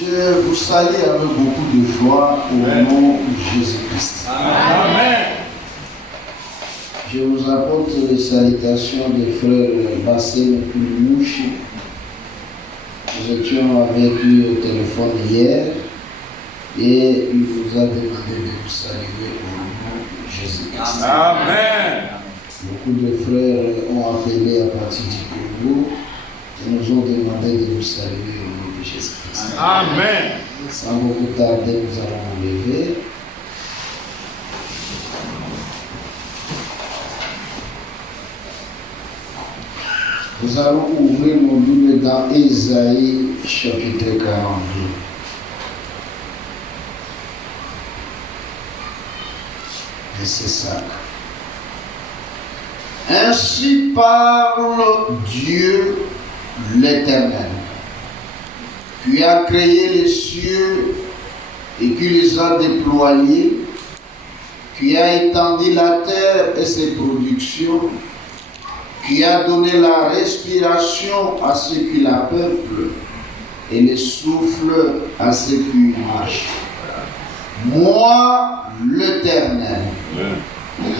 Je vous salue avec beaucoup de joie au nom de Jésus-Christ. Amen. Je vous apporte les salutations des frères Bassem et Mouche. Nous étions avec lui au téléphone hier et il nous a demandé de nous saluer au nom de Jésus-Christ. Amen. Beaucoup de frères ont appelé à partir du Congo et nous ont demandé de nous saluer au nom de Jésus-Christ. Amen. Sans beaucoup tarder, nous allons nous lever. Nous allons ouvrir nos Bibles dans Ésaïe chapitre 42. Verset 5. Ainsi parle Dieu l'Éternel, qui a créé les cieux et qui les a déployés, qui a étendu la terre et ses productions, qui a donné la respiration à ceux qui la peuplent et le souffle à ceux qui marchent. Moi, l'Éternel,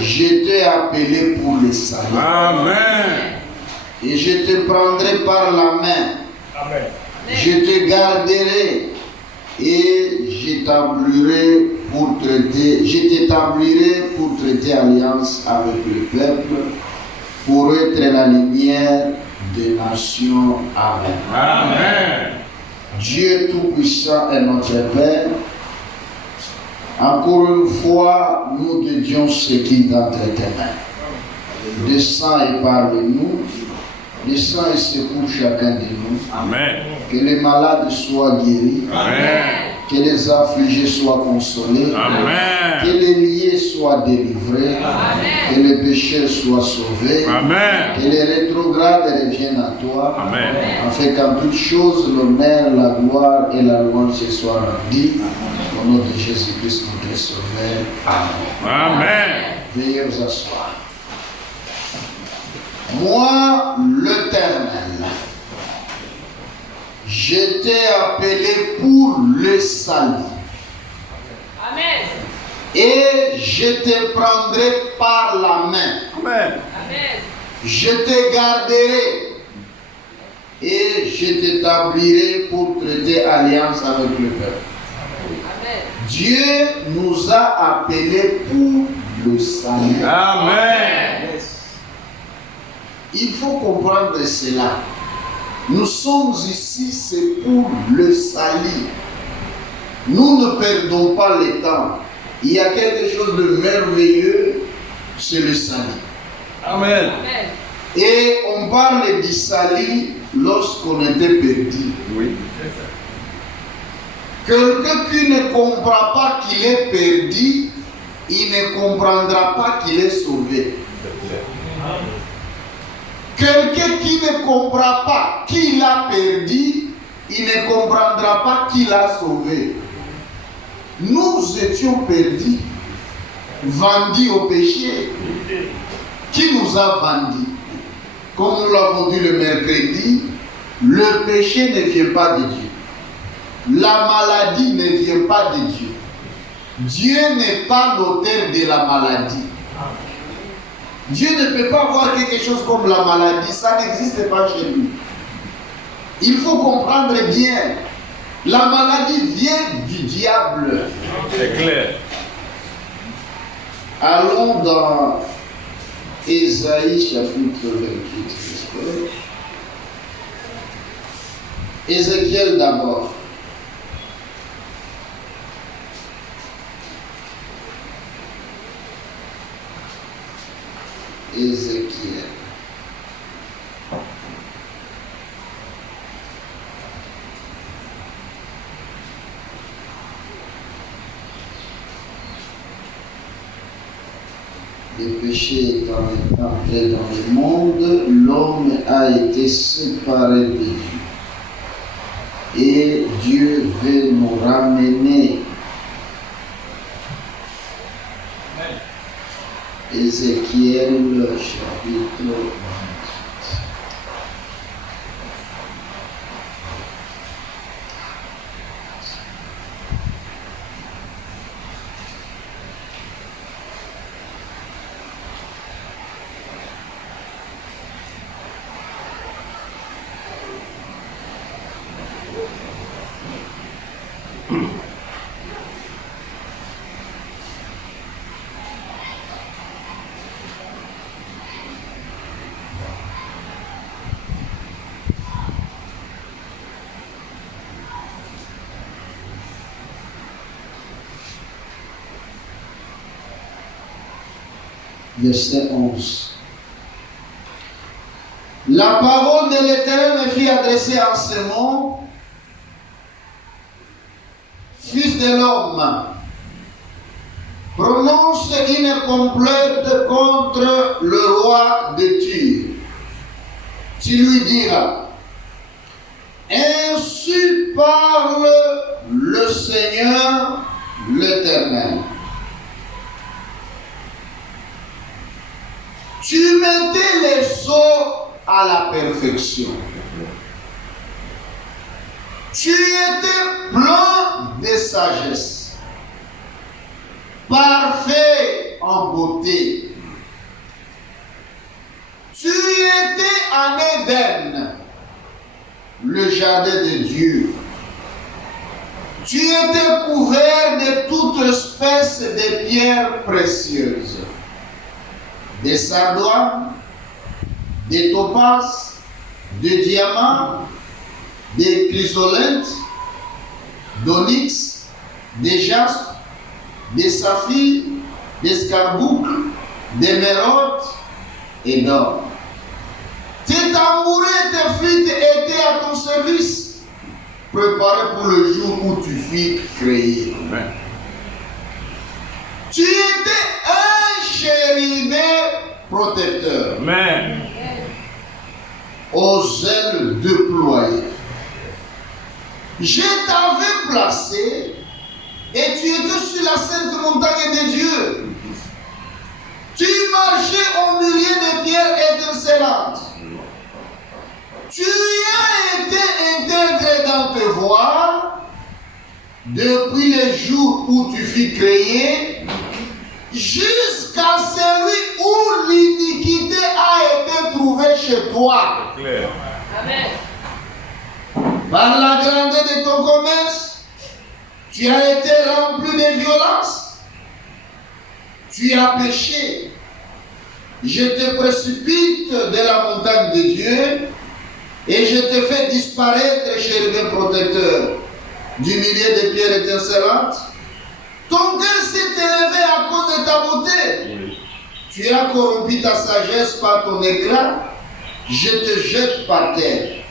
je t'ai appelé pour le salut. Amen. Et je te prendrai par la main. Amen. Je te garderai et je t'établirai pour traiter alliance avec le peuple, pour être la lumière des nations. Amen. Amen. Dieu Tout-Puissant est notre Père. Encore une fois, nous dédions ce qui est entre tes mains. Descends et parle-nous. Descends et secoue chacun de nous. Amen. Que les malades soient guéris. Amen. Que les affligés soient consolés. Amen. Que les liés soient délivrés. Amen. Que les pécheurs soient sauvés. Amen. Que les rétrogrades reviennent à toi. Amen. Afin qu'en toutes choses, l'honneur, la gloire et la louange se soient rendus. Au nom de Jésus-Christ, notre Sauveur. Amen. Amen. Veuillez vous asseoir. Moi, l'Éternel, je t'ai appelé pour le salut. Amen. Et je te prendrai par la main. Amen. Amen. Je te garderai et je t'établirai pour traiter alliance avec le peuple. Amen. Dieu nous a appelés pour le salut. Amen. Il faut comprendre cela. Nous sommes ici, c'est pour le salut. Nous ne perdons pas le temps. Il y a quelque chose de merveilleux, c'est le salut. Amen. Amen. Et on parle du salut lorsqu'on était perdu. Oui. Quelqu'un qui ne comprend pas qu'il est perdu, il ne comprendra pas qu'il est sauvé. Quelqu'un qui ne comprend pas qu'il a perdu, il ne comprendra pas qu'il a sauvé. Nous étions perdus, vendus au péché. Qui nous a vendus? Comme nous l'avons dit le mercredi, le péché ne vient pas de Dieu. La maladie ne vient pas de Dieu. Dieu n'est pas l'auteur de la maladie. Dieu ne peut pas voir quelque chose comme la maladie, ça n'existe pas chez lui. Il faut comprendre bien, la maladie vient du diable. C'est clair. Allons dans Ésaïe chapitre 28. Ézéchiel d'abord. Ézéchiel. Le péché étant entré dans le monde, l'homme a été séparé de Dieu. Et Dieu veut nous ramener. Ézéchiel chapitre 28. Verset 11. La parole de l'Éternel me fut adressée en ce mot. Fils de l'homme, prononce une complète contre le roi de Tyr. Tu lui diras, ainsi parle le Seigneur l'Éternel. Tu mettais les eaux à la perfection. Tu étais plein de sagesse, parfait en beauté. Tu étais en Éden, le jardin de Dieu. Tu étais couvert de toute espèce de pierres précieuses, des sardoines, des topazes, des diamants, des chrysolithes, d'onyx, des jaspes, des saphirs, des scarboucles, d'émeraude et d'or. Tes tambourins et tes flûtes étaient à ton service, préparés pour le jour où tu fus créé. Amen. Tu étais un chérubin protecteur, Amen. aux ailes déployées. Je t'avais placé et tu étais sur la sainte montagne de Dieu. Tu marchais au milieu des pierres étincelantes. Tu as été intégré dans tes voies depuis le jour où tu fus créé jusqu'à celui où l'iniquité a été trouvée chez toi. C'est clair. Amen. Par la grandeur de ton commerce, tu as été rempli de violence. Tu as péché. Je te précipite de la montagne de Dieu et je te fais disparaître, chérubin protecteur, du milieu des pierres étincelantes. Ton cœur s'est élevé à cause de ta beauté. Oui. Tu as corrompu ta sagesse par ton éclat. Je te jette par terre.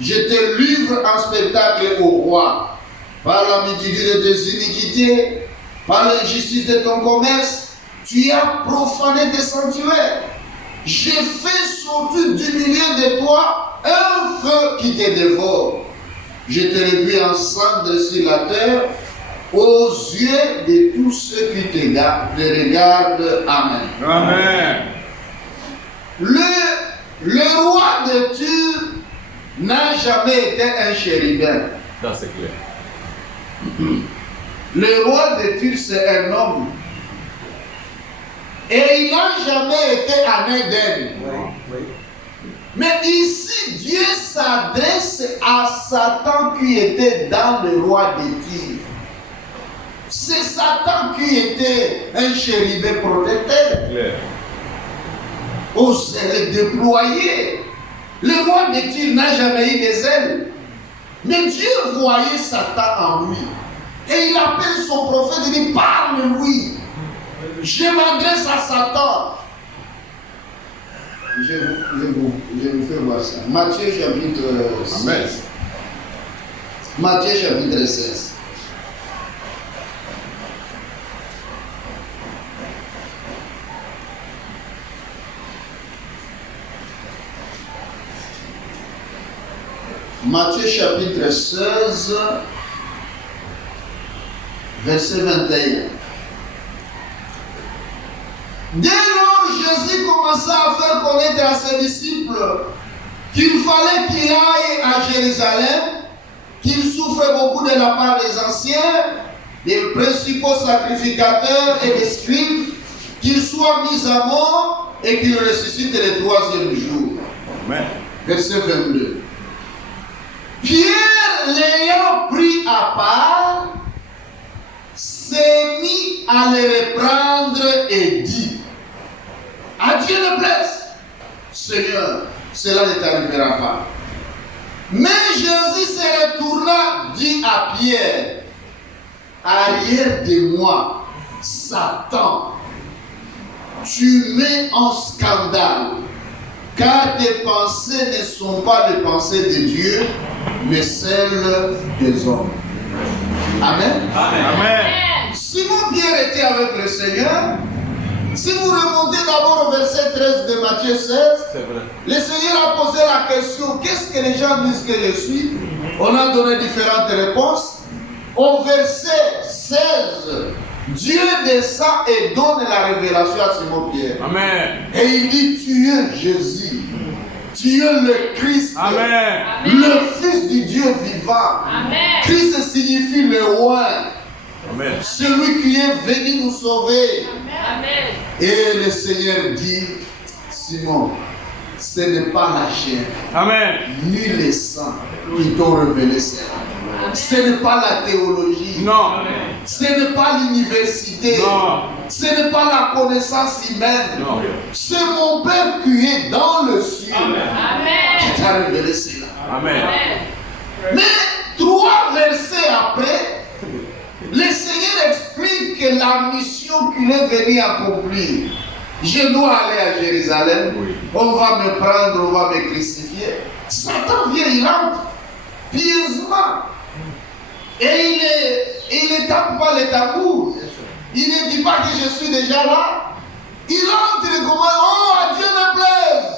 Je te livre en spectacle au roi. Par la multitude de tes iniquités, par l'injustice de ton commerce, tu as profané tes sanctuaires. J'ai fait sortir du milieu de toi un feu qui te dévore. Je te réduis en cendres sur la terre aux yeux de tous ceux qui te regardent. Amen. Amen. Le roi de Tyr n'a jamais été un chérubin. Ça, c'est clair. Le roi de Tyr, c'est un homme. Et il n'a jamais été en Éden. Mais ici, Dieu s'adresse à Satan qui était dans le roi de Tyr. C'est Satan qui était un chérubin protecteur, Clair. aux ailes déployées. Le roi de Tyr n'a jamais eu des ailes. Mais Dieu voyait Satan en lui. Et il appelle son prophète et dit, parle-lui. Je m'adresse à Satan. Je vous fais voir ça. Matthieu chapitre 16. Amen. Matthieu chapitre 16. Matthieu chapitre 16, verset 21. Dès lors, Jésus commença à faire connaître à ses disciples qu'il fallait qu'il aille à Jérusalem, qu'il souffre beaucoup de la part des anciens, des principaux sacrificateurs et des scribes, qu'il soit mis à mort et qu'il ressuscite le troisième jour. Amen. Verset 22. Pierre, à les reprendre et dit, à Dieu ne plaise, Seigneur, cela ne t'arrivera pas. Mais Jésus se retourna, dit à Pierre, arrière de moi, Satan, tu mets en scandale, car tes pensées ne sont pas les pensées de Dieu, mais celles des hommes. Amen. Amen. Amen. Simon Pierre était avec le Seigneur. Si vous remontez d'abord au verset 13 de Matthieu 16, le Seigneur a posé la question, qu'est-ce que les gens disent que je suis? On a donné différentes réponses. Au verset 16, Dieu descend et donne la révélation à Simon Pierre. Amen. Et il dit, tu es Jésus. Tu es le Christ. Amen. Le Fils du Dieu vivant. Amen. Christ signifie le roi. Amen. Celui qui est venu nous sauver. Amen. Et le Seigneur dit, Simon, ce n'est pas la chair, Amen. ni le sang qui t'ont révélé cela. Ce n'est pas la théologie. Non. Ce n'est pas l'université. Non. Ce n'est pas la connaissance humaine. Non. C'est mon Père qui est dans le ciel Amen. qui t'a révélé cela. Amen. Amen. Mais 3 versets après, le Seigneur explique que la mission qu'il est venu accomplir. Je dois aller à Jérusalem. Oui. On va me prendre, on va me crucifier. Satan vient, il entre pieusement. Et il ne tape pas le tambour. Il ne dit pas que je suis déjà là. Il entre et commence, oh, à Dieu ne plaise.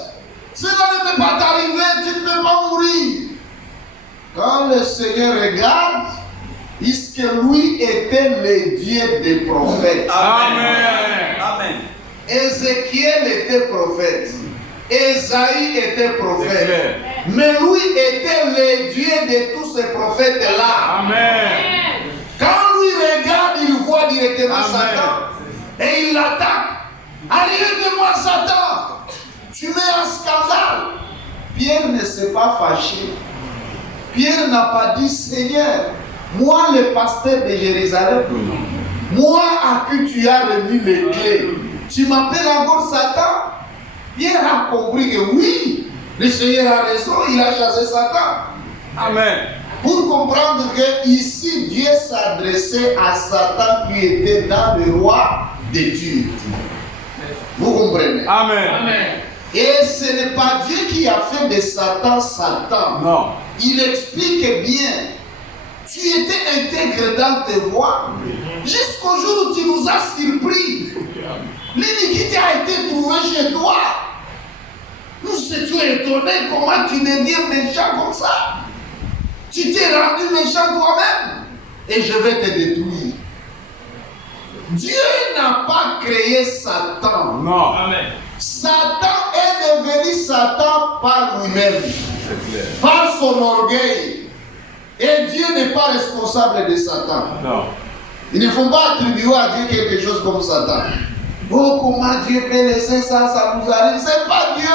Cela ne peut pas t'arriver, tu ne peux pas mourir. Quand le Seigneur regarde, puisque lui était le Dieu des prophètes. Amen. Amen. Ézéchiel était prophète. Ésaïe était prophète. Amen. Mais lui était le Dieu de tous ces prophètes-là. Amen. Quand lui regarde, il voit directement Amen. Satan. Et il l'attaque. Arrière de moi, Satan. Tu mets un scandale. Pierre ne s'est pas fâché. Pierre n'a pas dit, Seigneur, moi le pasteur de Jérusalem, moi à qui tu as remis les clés, tu m'appelles encore Satan? Pierre a compris que oui, le Seigneur a raison, il a chassé Satan. Amen. Pour comprendre que ici Dieu s'adressait à Satan qui était dans le roi des Dieux. Vous comprenez? Amen. Et ce n'est pas Dieu qui a fait de Satan Satan. Non. Il explique bien. Tu étais intègre dans tes voies. Jusqu'au jour où tu nous as surpris. L'iniquité a été trouvée chez toi. Nous étions étonnés comment tu deviens méchant comme ça. Tu t'es rendu méchant toi-même. Et je vais te détruire. Dieu n'a pas créé Satan. Non. Amen. Satan est devenu Satan par lui-même. C'est clair. Par son orgueil. Et Dieu n'est pas responsable de Satan. Non. Il ne faut pas attribuer à Dieu quelque chose comme Satan. Oh, comment Dieu peut laisser ça, ça nous arrive. C'est pas Dieu.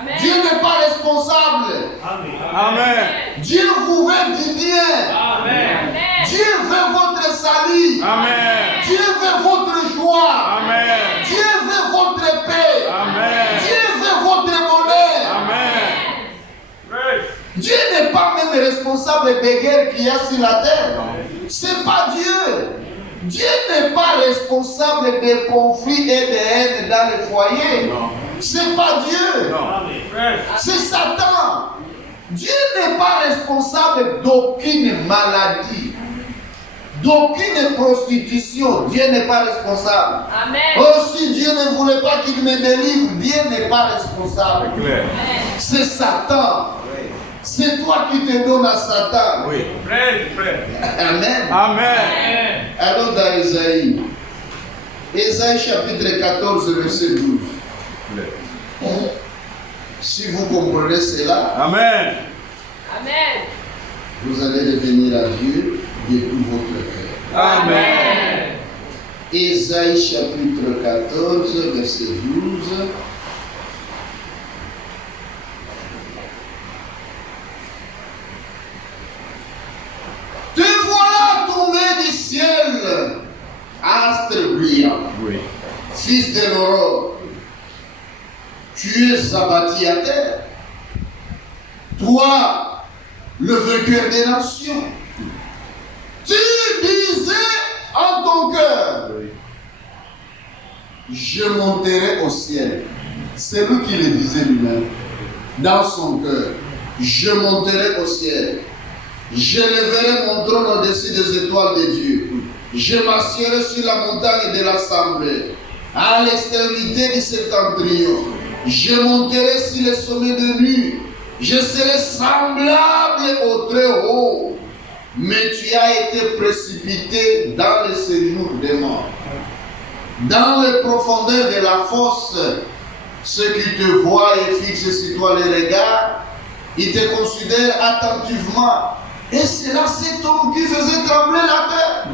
Amen. Dieu n'est pas responsable. Amen. Dieu vous veut du bien. Amen. Dieu veut votre salut. Amen. Dieu veut votre joie. Amen. Dieu veut votre paix. Amen. Dieu veut votre bonheur. Amen. Dieu n'est pas même responsable des guerres qu'il y a sur la terre. C'est pas Dieu. Dieu n'est pas responsable des conflits et des haines dans les foyers. Non. C'est pas Dieu. Non. C'est Satan. Dieu n'est pas responsable d'aucune maladie, d'aucune prostitution. Dieu n'est pas responsable. Amen. Oh, si Dieu ne voulait pas qu'il me délivre, Dieu n'est pas responsable. C'est clair. C'est Satan. C'est toi qui te donnes à Satan. Oui. Amen. Amen. Allons dans Ésaïe. Ésaïe chapitre 14, verset 12. Si vous comprenez cela, Amen. Amen. vous allez devenir à Dieu de tout votre cœur. Amen. Ésaïe chapitre 14, verset 12. Te voilà tombé du ciel, astre brillant, Oui. fils de l'aurore, tu es abattu à terre. Toi, le vainqueur des nations, tu disais en ton cœur, Oui. je monterai au ciel. C'est lui qui le disait lui-même, dans son cœur. Je monterai au ciel. Je lèverai mon trône au-dessus des étoiles de Dieu. Je m'assiérai sur la montagne de l'assemblée, à l'extrémité du septentrion. Je monterai sur les sommets de nuit. Je serai semblable au Très-Haut. Mais tu as été précipité dans le séjour des morts. Dans les profondeurs de la fosse, ceux qui te voient et fixent sur toi les regards, ils te considèrent attentivement. Et c'est là cet homme qui faisait trembler la terre,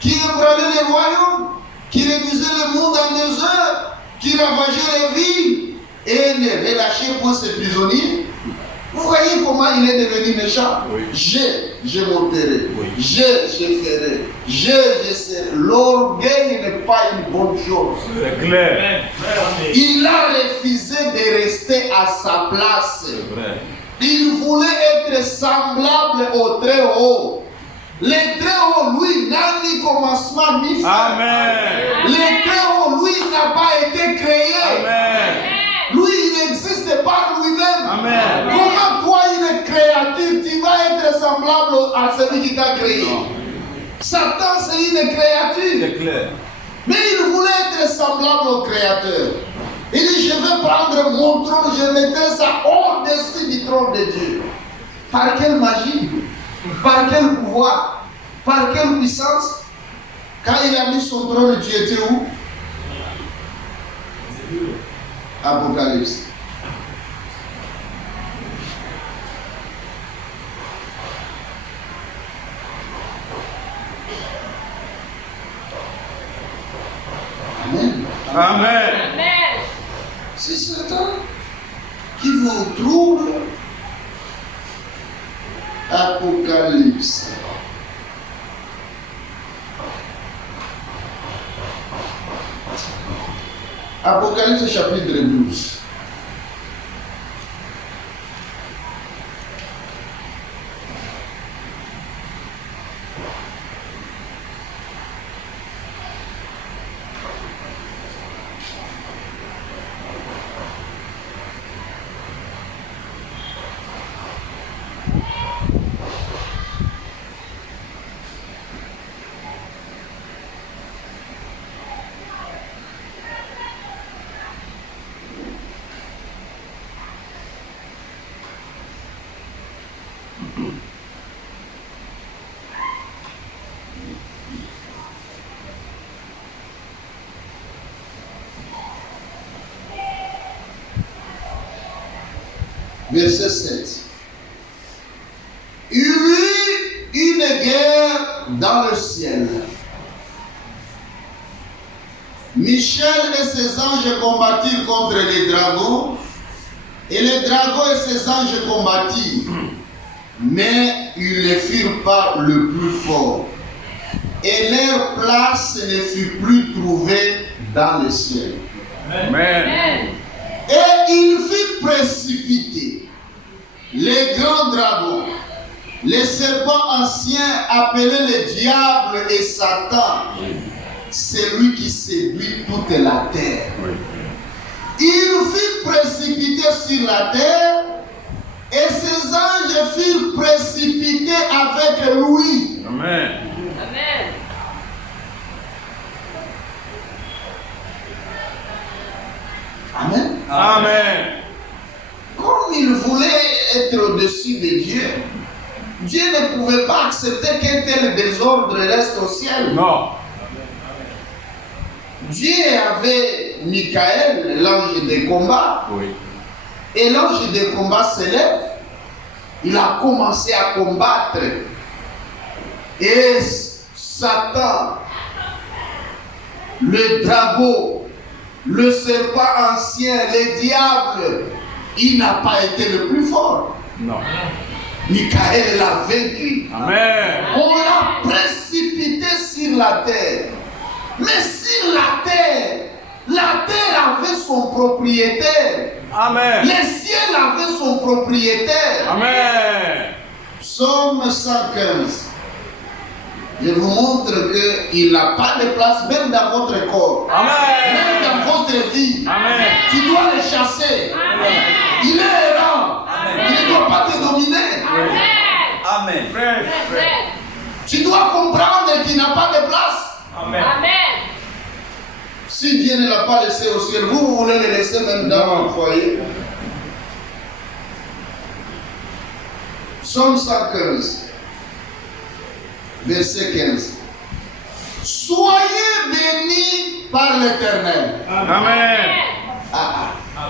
qui ébranlait les royaumes, qui réduisait le monde en 2 heures, qui ravageait les villes et ne relâchait point ses prisonniers. Vous voyez comment il est devenu méchant? Oui. Je monterai, Oui. je ferai, je serai. L'orgueil n'est pas une bonne chose. C'est clair. Il a refusé de rester à sa place. C'est vrai. Il voulait être semblable au Très-Haut. Le Très-Haut, lui, n'a ni commencement ni fin. Amen. Le Très-Haut, lui, n'a pas été créé. Amen. Lui, il existe par lui-même. Amen. Comment toi, une créature, tu vas être semblable à celui qui t'a créé? Non. Satan, c'est une créature. C'est clair. Mais il voulait être semblable au Créateur. Il dit, je vais prendre mon trône, je mettrai ça au-dessus du trône de Dieu. Par quelle magie? Par quel pouvoir? Par quelle puissance? Quand il a mis son trône, tu étais où? Apocalypse. Amen. Amen. Amen. C'est Satan qui vous trouble. Apocalypse. Apocalypse chapitre 12. Verset 7. Il y eut une guerre dans le ciel. Michel et ses anges combattirent contre les dragons, et les dragons et ses anges combattirent, mais ils ne furent pas le plus fort, et leur place ne fut plus trouvée dans le ciel. Amen. Amen. Et il fut précipité, les grands dragons, les serpents anciens appelés le diable et Satan, c'est lui qui séduit toute la terre. Oui. Il fut précipité sur la terre et ses anges furent précipités avec lui. Amen. Amen. Amen. Amen. Comme il voulait être au-dessus de Dieu, Dieu ne pouvait pas accepter qu'un tel désordre reste au ciel. Non. Dieu avait Michael, l'ange des combats, Oui. et l'ange des combats s'élève. Il a commencé à combattre. Et Satan, le dragon, le serpent ancien, le diable, il n'a pas été le plus fort. Non. Michael l'a vaincu. Amen. On l'a précipité sur la terre. Mais si la terre avait son propriétaire, Amen. les ciels avaient son propriétaire. Amen. Psaume 115. Je vous montre qu'il n'a pas de place même dans votre corps. Amen. Même dans votre vie. Amen. Tu dois le chasser. Amen. Il est errant. Il ne doit pas te dominer. Amen. Amen. Frère. Amen. Tu dois comprendre qu'il n'a pas de place. Amen. Amen. Si Dieu ne l'a pas laissé au ciel, vous voulez le laisser même dans le foyer. Psaume 115, verset 15. Soyez bénis par l'Éternel. Amen.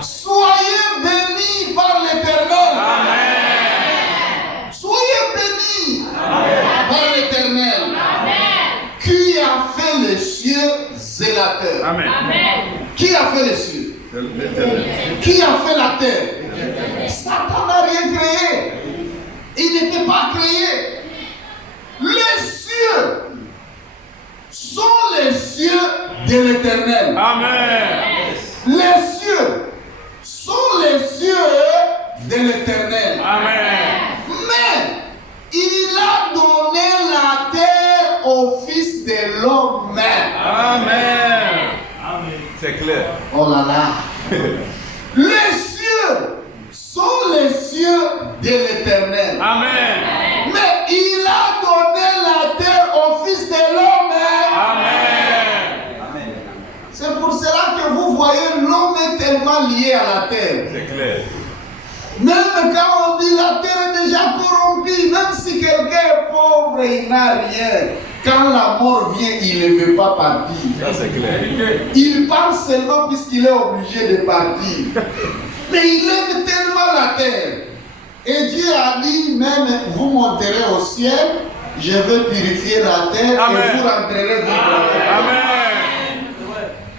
Soyez bénis par l'Éternel. Amen. Soyez bénis par l'Éternel. Amen. Qui a fait les cieux zélateurs? Amen. Amen. Qui a fait les cieux? Qui a fait la terre? Satan n'a rien créé. Il ne peut pas créer. Les cieux sont les cieux de l'Éternel. Amen. Les cieux sont les cieux de l'Éternel. Amen. Mais il a donné la terre au Fils de l'homme. Amen. C'est clair. Oh là là. Les cieux sont les cieux de l'Éternel. Amen. Mais il a donné la terre au Fils de l'homme. Amen. C'est pour cela que vous voyez l'homme est tellement lié à la terre. C'est clair. Même quand on dit la terre est déjà corrompue, même si quelqu'un est pauvre et il n'a rien, quand la mort vient, il ne veut pas partir. Ça c'est clair. Il part seulement puisqu'il est obligé de partir. Mais il aime tellement la terre. Et Dieu a dit, même vous monterez au ciel, je vais purifier la terre. Amen. Et vous rentrerez vivre. Amen.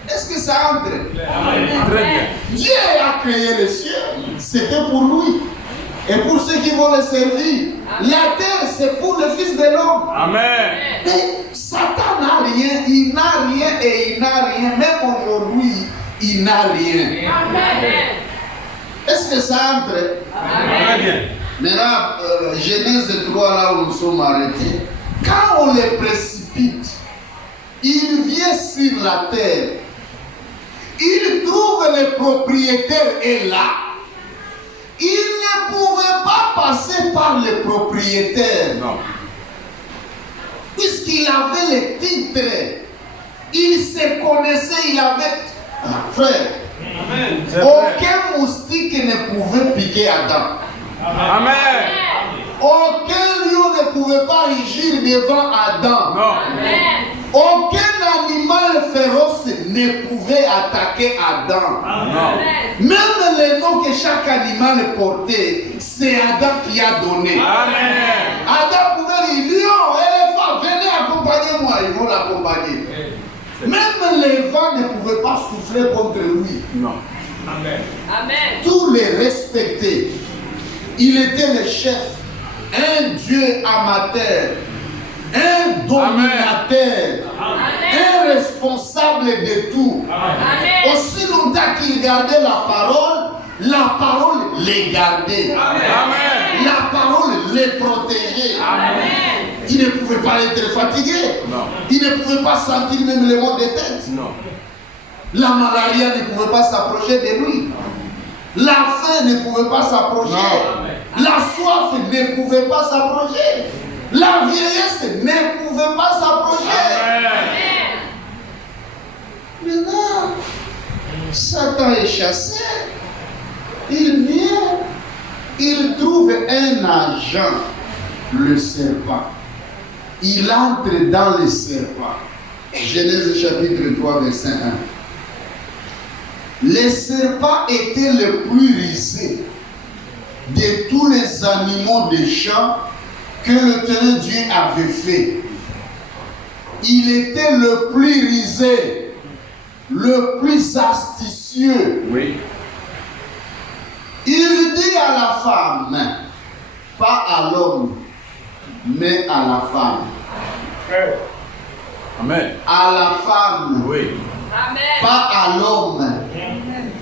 Est-ce que ça entre? Très bien. Dieu a créé les cieux, c'était pour lui. Et pour ceux qui vont le servir, la terre c'est pour le Fils de l'homme. Amen. Mais Satan n'a rien, il n'a rien et il n'a rien. Même aujourd'hui, il n'a rien. Amen. Est-ce que ça entre? Très bien. Maintenant, Genèse 3, là où nous sommes arrêtés. Quand on les précipite, il vient sur la terre. Il trouve le propriétaire est là. Il ne pouvait pas passer par le propriétaire. Non. Puisqu'il avait les titres. Il se connaissait, il avait... frère, Amen. C'est vrai. aucun moustique ne pouvait piquer Adam. Amen. Aucun lion ne pouvait pas rugir devant Adam. Non. Amen. Aucun animal féroce ne pouvait attaquer Adam. Non. Même le nom que chaque animal portait, c'est Adam qui a donné. Amen. Adam pouvait dire, lion, éléphant, venez accompagner-moi. Ils vont l'accompagner. Même les vents ne pouvaient pas souffler contre lui. Non. Amen. Amen. Tous les respectaient. Il était le chef, un Dieu amateur, un dominateur, un responsable de tout. Amen. Aussi longtemps qu'il gardait la parole les gardait. Amen. La parole les protégeait. Amen. Il ne pouvait pas être fatigué. Non. Il ne pouvait pas sentir même les maux de tête. Non. La malaria ne pouvait pas s'approcher de lui. La faim ne pouvait pas s'approcher. Non. La soif ne pouvait pas s'approcher. La vieillesse ne pouvait pas s'approcher. Amen. Maintenant, Satan est chassé. Il vient, il trouve un agent, le serpent. Il entre dans le serpent. Genèse chapitre 3, verset 1. Le serpent était le plus rusé de tous les animaux des champs que l'Éternel Dieu avait fait. Il était le plus rusé, le plus astucieux. Oui. Il dit à la femme, pas à l'homme, mais à la femme. Amen. à la femme, Oui. Amen. pas à l'homme.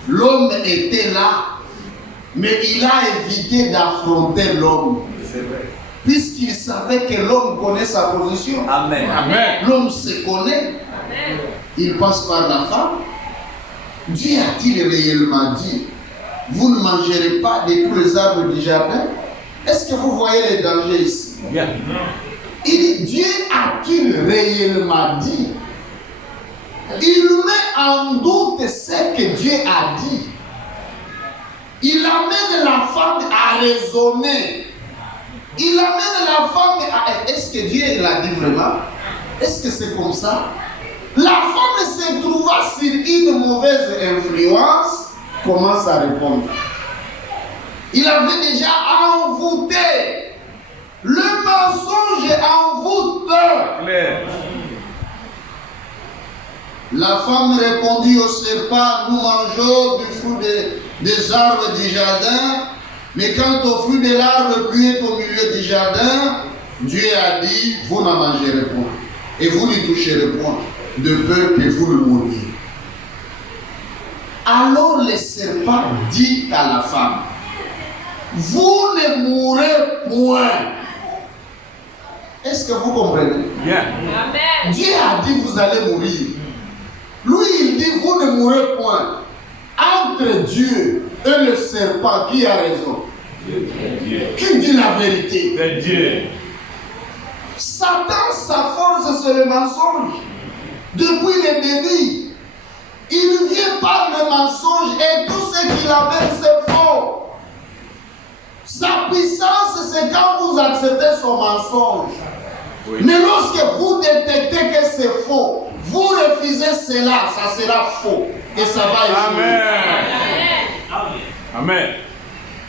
L'homme était là, mais il a évité d'affronter l'homme, C'est vrai. puisqu'il savait que l'homme connaît sa position. Amen. Amen. L'homme se connaît, Amen. il passe par la femme. Dieu a-t-il réellement dit, vous ne mangerez pas de tous les arbres du jardin? Est-ce que vous voyez les dangers ici? Bien. Il dit, Dieu a-t-il réellement dit? Il met en doute ce que Dieu a dit. Il amène la femme à raisonner. Il amène la femme à... Est-ce que Dieu l'a dit vraiment? Est-ce que c'est comme ça? La femme se trouva sur une mauvaise influence, commence à répondre. Il avait déjà envoûté. Le mensonge envoûte. Claire. La femme répondit au serpent, nous mangeons du fruit des arbres du jardin, mais quant au fruit de l'arbre qui est au milieu du jardin, Dieu a dit, vous n'en mangerez point, et vous n'y toucherez point, de peur que vous ne mouriez. Alors le serpent dit à la femme, vous ne mourrez point. Est-ce que vous comprenez? Bien. Amen. Dieu a dit, vous allez mourir. Lui, il dit, vous ne mourrez point. Entre Dieu et le serpent, qui a raison? Dieu. Qui dit la vérité? C'est Dieu. Satan, sa force, c'est le mensonge. Depuis le début, il vient par le mensonge et tout ce qu'il amène, c'est faux. Sa puissance, c'est quand vous acceptez son mensonge. Oui. Mais lorsque vous détectez que c'est faux, vous refusez cela, ça sera faux. Et ça va échouer. Amen. Amen.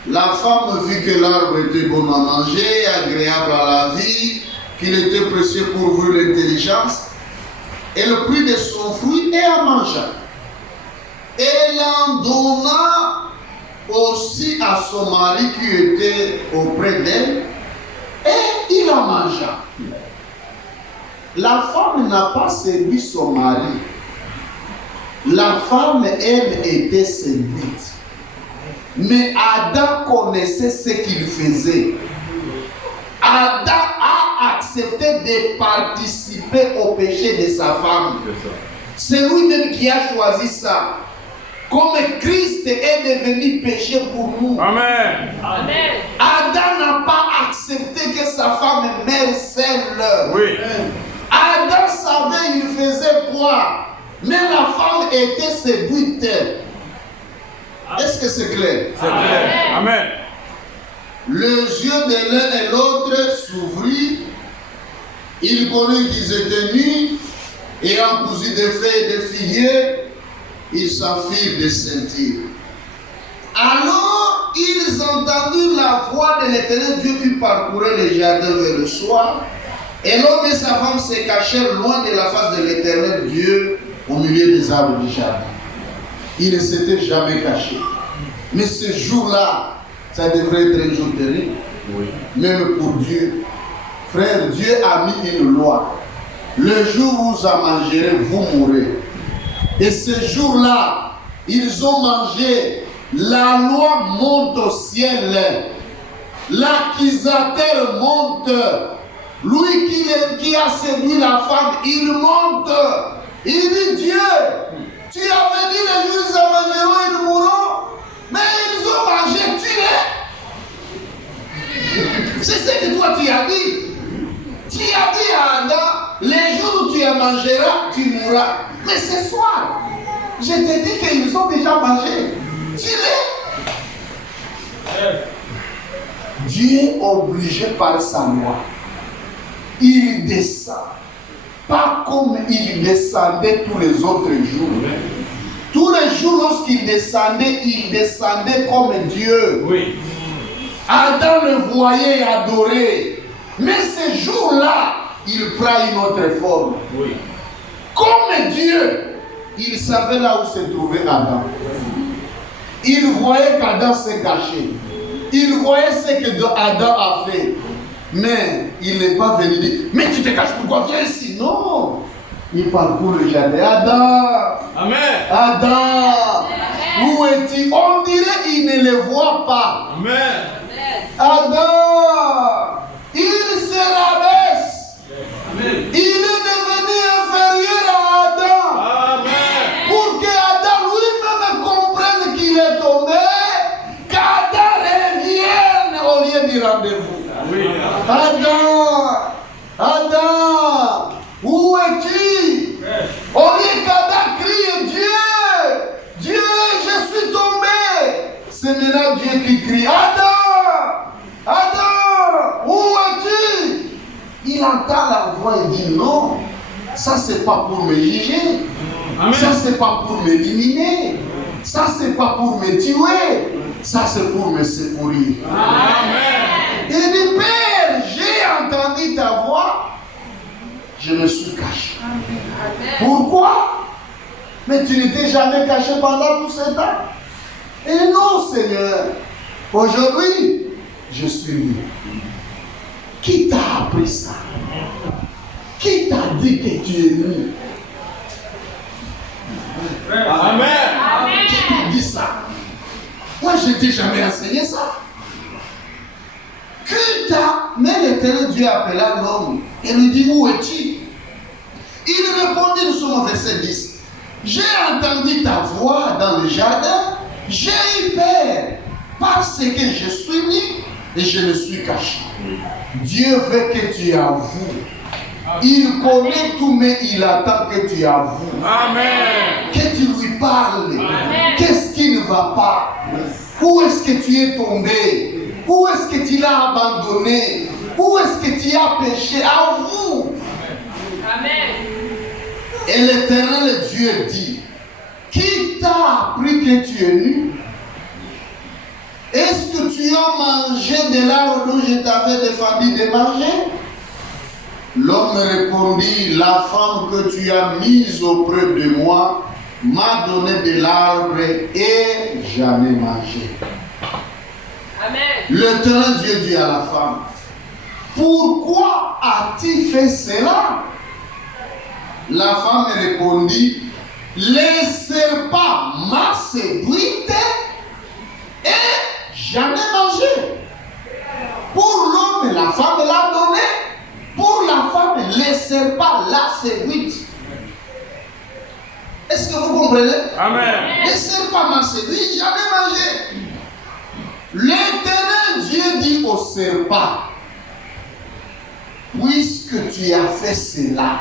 La femme vit que l'arbre était bon à manger, agréable à la vie, qu'il était précieux pour vous l'intelligence. Elle prit de son fruit et en mangea. Elle en donna aussi à son mari qui était auprès d'elle, et il en mangea. La femme n'a pas séduit son mari. La femme, elle, était séduite. Mais Adam connaissait ce qu'il faisait. Adam a accepté de participer au péché de sa femme. C'est ça. C'est lui-même qui a choisi ça. Comme Christ est devenu péché pour nous. Amen. Amen. Adam n'a pas accepté que sa femme meure seule. Oui. Adam savait, il faisait quoi? Mais la femme était séduite. Est-ce que c'est clair? C'est clair. Amen. Les yeux de l'un et l'autre s'ouvrirent. Ils connurent qu'ils étaient nus, ayant cousu des feuilles de figuier, ils s'enfirent des ceintures. Alors ils entendirent la voix de l'Éternel Dieu qui parcourait les jardins vers le soir. Et l'homme et sa femme se cachèrent loin de la face de l'Éternel Dieu au milieu des arbres du jardin. Ils ne s'étaient jamais cachés. Mais ce jour-là, ça devrait être un jour terrible. Oui. Même pour Dieu. Frère, Dieu a mis une loi. Le jour où vous en mangerez, vous mourrez. Et ce jour-là, ils ont mangé. La loi monte au ciel. L'accusateur monte. Lui qui a séduit la femme, il monte. Il dit, Dieu, tu avais dit les jours ils en mangeront, ils mourront. Mais ils ont mangé, tue-les. C'est ce que toi tu as dit. Tu as dit à Adam, les jours où tu en mangeras, tu mourras. Mais ce soir, je t'ai dit qu'ils ont déjà mangé. Tue-les. Dieu est obligé par sa loi. Il descend. Pas comme il descendait tous les autres jours. Tous les jours, lorsqu'il descendait comme Dieu. Oui. Adam le voyait et adorait. Mais ce jour-là, il prend une autre forme. Oui. Comme Dieu, il savait là où se trouvait Adam. Il voyait qu'Adam s'est caché. Il voyait ce que Adam a fait. Mais il n'est pas venu dire, mais tu te caches, pourquoi viens ici? Non. il parcourt le jardin. Adam, Amen. Adam, où es-tu? On dirait qu'il ne le voit pas. Amen. Adam, il se rabaisse. Amen. Il est devenu inférieur à Adam. Amen. Pour que Adam lui-même comprenne qu'il est tombé, qu'Adam revienne au lieu du rendez-vous. Oui. Adam, où es-tu? Au lieu qu'Adam crie, Dieu, je suis tombé. C'est maintenant Dieu qui crie, Adam, où es-tu? Il entend la voix et dit non, ça c'est pas pour me juger, Amen. ça c'est pas pour m'éliminer, ça c'est pas pour me tuer, ça c'est pour me secourir. Amen. Il dit, Père, j'ai entendu ta voix, je me suis caché. Pourquoi? Mais tu n'étais jamais caché pendant tout ce temps. Et non, Seigneur, aujourd'hui, je suis nu. Qui t'a appris ça? Qui t'a dit que tu es nu? Amen. Qui t'a dit ça? Moi, je ne t'ai jamais enseigné ça. Qui t'a... Mais l'Éternel Dieu appela l'homme et lui dit, où es-tu? Il répondit, nous sommes au verset 10. J'ai entendu ta voix dans le jardin, j'ai eu peur parce que je suis nu et je me suis caché. Dieu veut que tu avoues. Il connaît tout, mais il attend que tu avoues. Amen. Que tu lui parles. Amen. Qu'est-ce qui ne va pas? Où est-ce que tu es tombé? Où est-ce que tu l'as abandonné? Où est-ce que tu as péché? Avoue. Amen. Et l'Éternel Dieu dit, qui t'a appris que tu es nu? Est-ce que tu as mangé de l'arbre dont je t'avais défendu de manger? L'homme répondit, la femme que tu as mise auprès de moi m'a donné de l'arbre et j'en ai mangé. Amen. L'Éternel Dieu dit à la femme, pourquoi as-tu fait cela? La femme répondit, le serpent m'a séduite et j'en ai mangé. Pour l'homme, la femme l'a donné. Pour la femme, le serpent l'a séduite. Est-ce que vous comprenez? Amen. Le serpent m'a séduit, j'en ai mangé. L'Éternel Dieu dit au serpent, puisque tu as fait cela,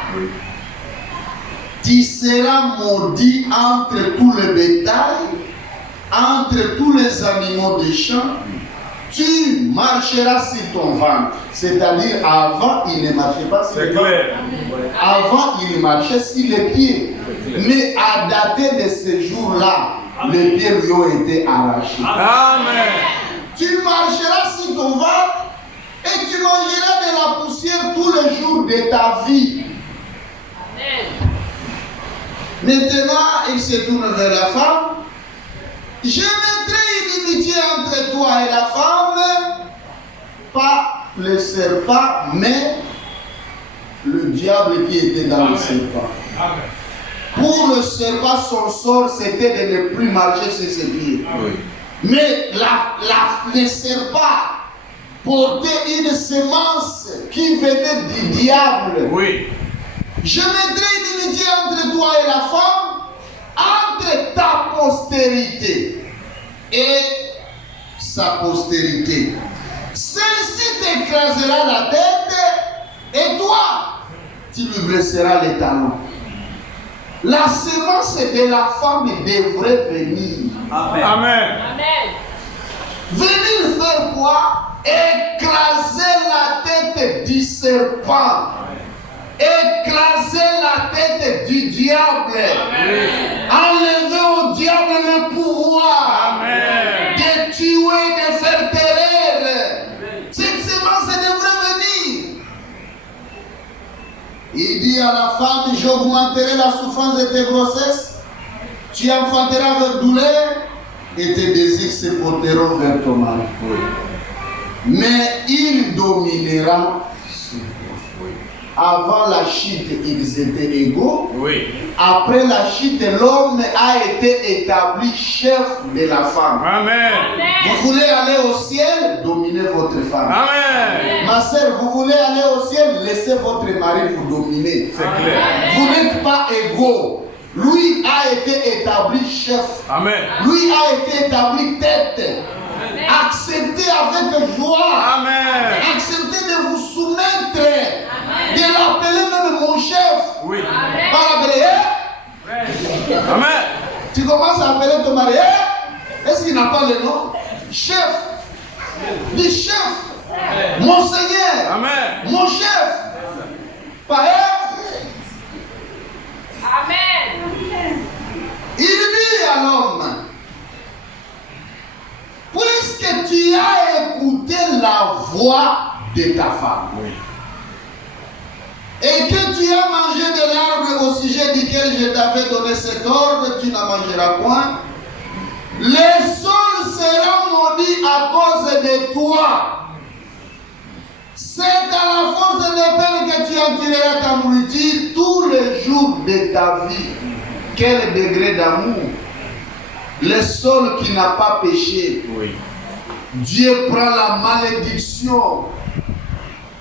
tu seras maudit entre tout le bétail, entre tous les animaux des champs. Tu marcheras sur ton ventre. C'est-à-dire, avant, il ne marchait pas sur C'est le ventre. clair. Avant, il marchait sur les pieds. Mais à dater de ce jour-là, les pieds lui ont été arrachés. Amen. Tu marcheras sur ton ventre et tu mangeras de la poussière tous les jours de ta vie. Amen. Maintenant, il se tourne vers la femme. Je mettrai une inimitié entre toi et la femme, pas le serpent, mais le diable qui était dans le serpent. Pour le serpent, son sort, c'était de ne plus marcher sur ses pieds. Oui. Mais le serpent portait une semence qui venait du diable. Oui. Je mettrai une inimitié entre toi et la femme, entre ta postérité et sa postérité. Celle-ci t'écrasera la tête et toi, tu lui blesseras les talons. La semence de la femme devrait venir. Amen. Amen. Venir faire quoi? Écraser la tête du serpent. Écraser la tête du diable. Amen. Enlever au diable le pouvoir. Amen. De tuer, de faire terreur. Cette semence devrait venir. Il dit à la femme, j'augmenterai la souffrance de tes grossesses. Tu enfanteras avec douleur et tes désirs se porteront vers ton mari. Mais il dominera sur toi. Avant la chute, ils étaient égaux. Oui. Après la chute, l'homme a été établi chef de la femme. Amen. Vous voulez aller au ciel, dominez votre femme. Amen. Ma soeur, vous voulez aller au ciel, laissez votre mari vous dominer. C'est clair. Vous n'êtes pas égaux. Lui a été établi chef. Amen. Lui a été établi tête. Acceptez avec joie. Amen. Acceptez de vous soumettre. De l'appeler même mon chef. Oui. Pas l'appeler. Amen. Tu commences à appeler ton mari. Est-ce qu'il n'a pas le nom? Chef. Dis chef. Mon Seigneur. Amen. Mon chef. Pas Amen. Il dit à l'homme, puisque tu as écouté la voix de ta femme, Oui. et que tu as mangé de l'arbre au sujet duquel je t'avais donné cet ordre, tu n'en mangeras point, le sol sera maudit à cause de toi. C'est à la force de peine que tu en tireras ta nourriture tous les jours de ta vie. Quel degré d'amour! Le sol qui n'a pas péché. Oui. Dieu prend la malédiction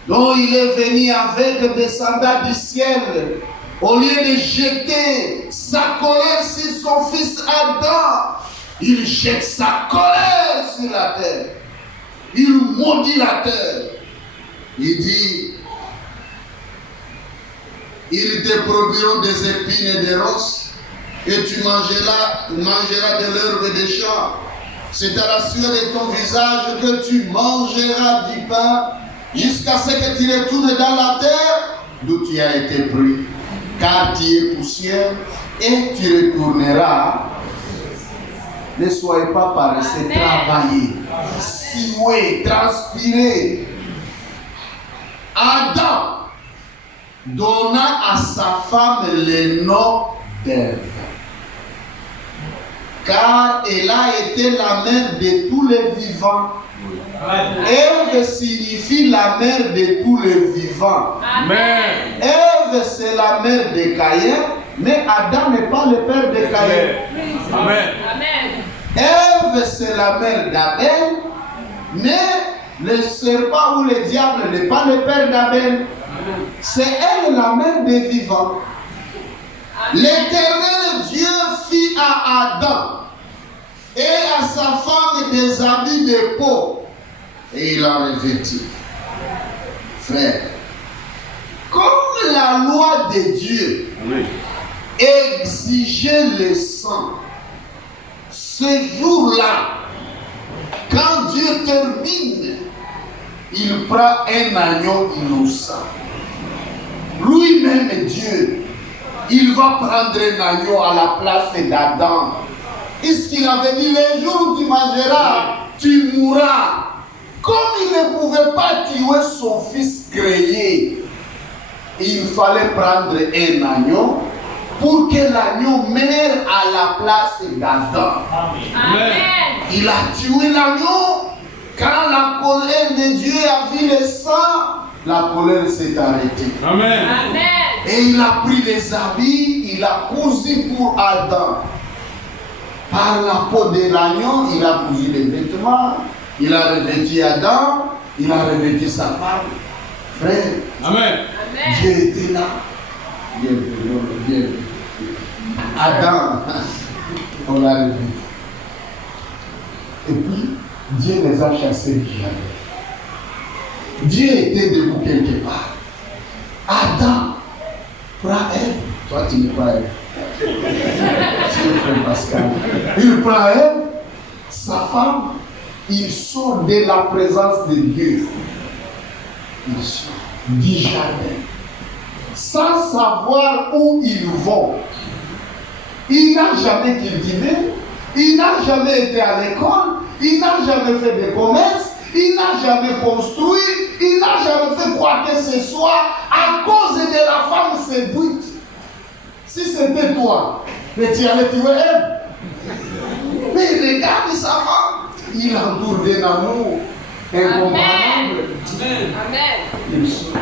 dont il est venu avec descendant du ciel. Au lieu de jeter sa colère sur son fils Adam, il jette sa colère sur la terre. Il maudit la terre. Il dit, ils te produiront des épines et des ronces, et tu mangeras de l'herbe des champs. C'est à la sueur de ton visage que tu mangeras du pain, jusqu'à ce que tu retournes dans la terre d'où tu as été pris. Car tu es poussière, et tu retourneras. Ne soyez pas paresseux, travaillez, suez, transpirez. Adam donna à sa femme le nom d'Ève, car elle a été la mère de tous les vivants. Ève signifie la mère de tous les vivants. Amen. Ève, c'est la mère de Caïn, mais Adam n'est pas le père de Caïn. Amen. Ève, c'est la mère d'Abel, mais le serpent ou le diable n'est pas le père d'Abel. C'est elle la mère des vivants. L'Éternel Dieu fit à Adam et à sa femme des habits de peau, et il l'a revêtu. Frère, comme la loi de Dieu exigeait le sang, ce jour-là, quand Dieu termine, il prend un agneau innocent. Lui-même Dieu, il va prendre un agneau à la place d'Adam. Puisqu'il avait dit, le jour où tu mangeras, tu mourras. Comme il ne pouvait pas tuer son fils créé, il fallait prendre un agneau pour que l'agneau meure à la place d'Adam. Amen. Il a tué l'agneau. Quand la colère de Dieu a vu le sang, la colère s'est arrêtée. Amen. Amen. Et il a pris les habits, il a cousu pour Adam. Par la peau de l'agneau, il a cousu les vêtements, il a revêtu Adam, il a revêtu sa femme. Frère, Amen. Dieu était là. Dieu. Adam, on l'a revêtu. Et puis, Dieu les a chassés jamais. Dieu était debout quelque part. Adam prend Ève. Toi, tu ne prends Ève. C'est frère Pascal. Il prend Ève, sa femme, il sort de la présence de Dieu. Il sort du jardin. Sans savoir où ils vont. Il n'a jamais cultivé. Il n'a jamais été à l'école. Il n'a jamais fait de commerce. Il n'a jamais construit. Il n'a jamais fait quoi que ce soit à cause de la femme séduite. Si c'était toi, mais tu allais tuer Ève. Mais regarde sa femme. Il entoure d'un amour incomparable. Amen. Il sort.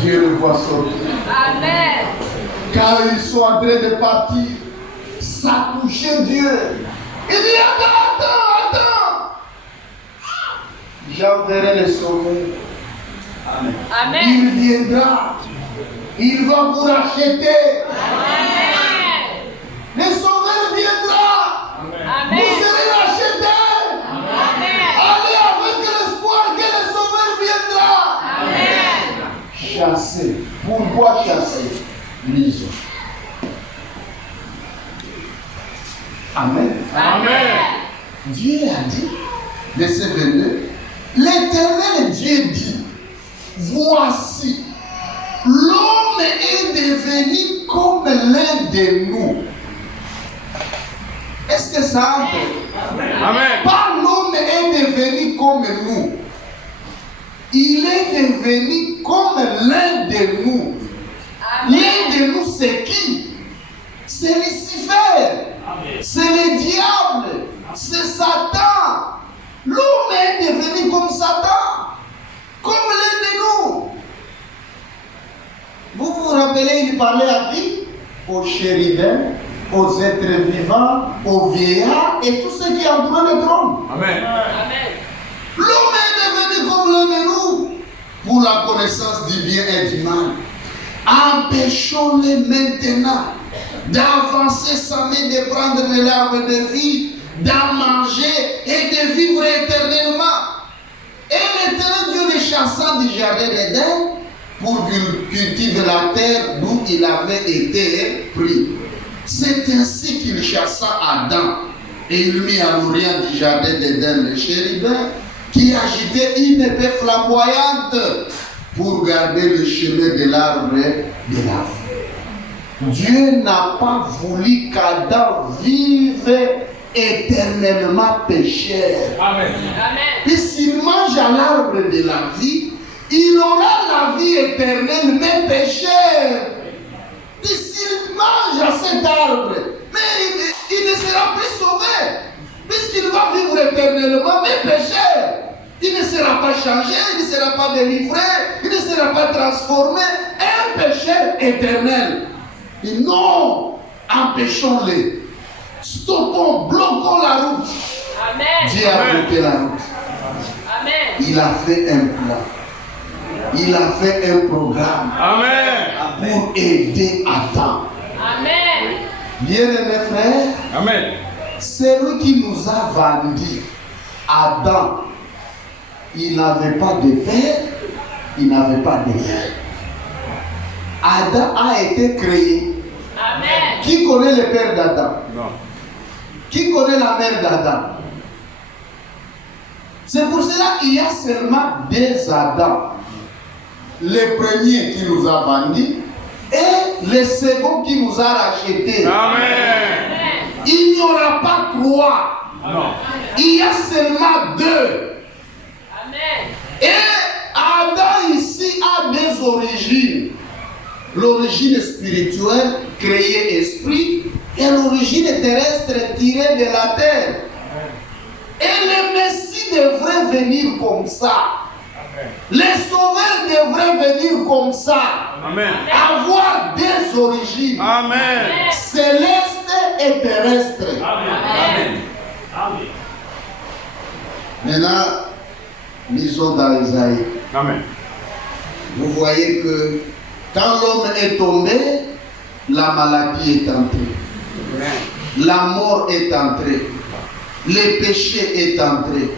Dieu le voit sortir. Amen. Quand ils sont en train de partir, s'approcher Dieu. Il dit, attends. J'enverrai le sauveur. Amen. Il viendra. Il va vous racheter. Amen. Le sauveur viendra. Amen. Vous serez rachetés. Amen. Allez avec l'espoir que le sauveur viendra. Amen. Chasser. Pourquoi chasser? Lisons. Amen. Amen. Dieu a dit, verset 22, l'Éternel Dieu dit, voici, l'homme est devenu comme l'un de nous. Est-ce que ça entre? Amen. Pas l'homme est devenu comme nous. Il est devenu comme l'un de nous. L'un de nous, c'est qui? C'est Lucifer. C'est le diable. C'est Satan. L'homme est devenu comme Satan. Comme l'un de nous. Vous vous rappelez, il parlait à qui? Aux chérubins, aux êtres vivants, aux vieillards et tous ceux qui entourent le trône. Amen. Amen. L'homme est devenu comme l'un de nous pour la connaissance du bien et du mal. Empêchons-les maintenant d'avancer sans main, de prendre de l'arbre de vie, d'en manger et de vivre éternellement. Et l'Éternel Dieu les chassant du jardin d'Éden pour cultiver la terre d'où il avait été pris. C'est ainsi qu'il chassa Adam et il mit à l'orient du jardin d'Éden le chérubin qui agitait une épée flamboyante pour garder le chemin de l'arbre de la vie. Dieu n'a pas voulu qu'Adam vive éternellement pécheur. Amen. Amen. Puis s'il mange à l'arbre de la vie, il aura la vie éternelle, mais pécheur. Puis s'il mange à cet arbre, mais il ne sera plus sauvé, puisqu'il va vivre éternellement, mais pécheur. Il ne sera pas changé, il ne sera pas délivré, il ne sera pas transformé. Un pécheur éternel. Et non, empêchons-les. Stoppons, bloquons la route. Amen. Dieu a bloqué la route. Amen. Il a fait un plan. Il a fait un programme Amen. pour aider Adam. Amen. Bien-aimés frères, Amen. c'est lui qui nous a vendu. Adam, il n'avait pas de père, il n'avait pas de mère. Adam a été créé. Amen. Qui connaît le père d'Adam? Non. Qui connaît la mère d'Adam? C'est pour cela qu'il y a seulement deux Adam. Le premier qui nous a vendus et le second qui nous a rachetés. Amen. Il n'y aura pas trois. Non. Il y a seulement deux. Amen. Et Adam ici a deux origines. L'origine spirituelle, créée esprit, et l'origine terrestre, tirée de la terre. Et le Messie devrait venir comme ça. Les sauveurs devraient venir comme ça. Amen. Avoir des origines. Amen. Célestes et terrestres. Amen. Maintenant, lisons dans Isaïe. Amen. Vous voyez que quand l'homme est tombé, la maladie est entrée. La mort est entrée. Le péché est entré.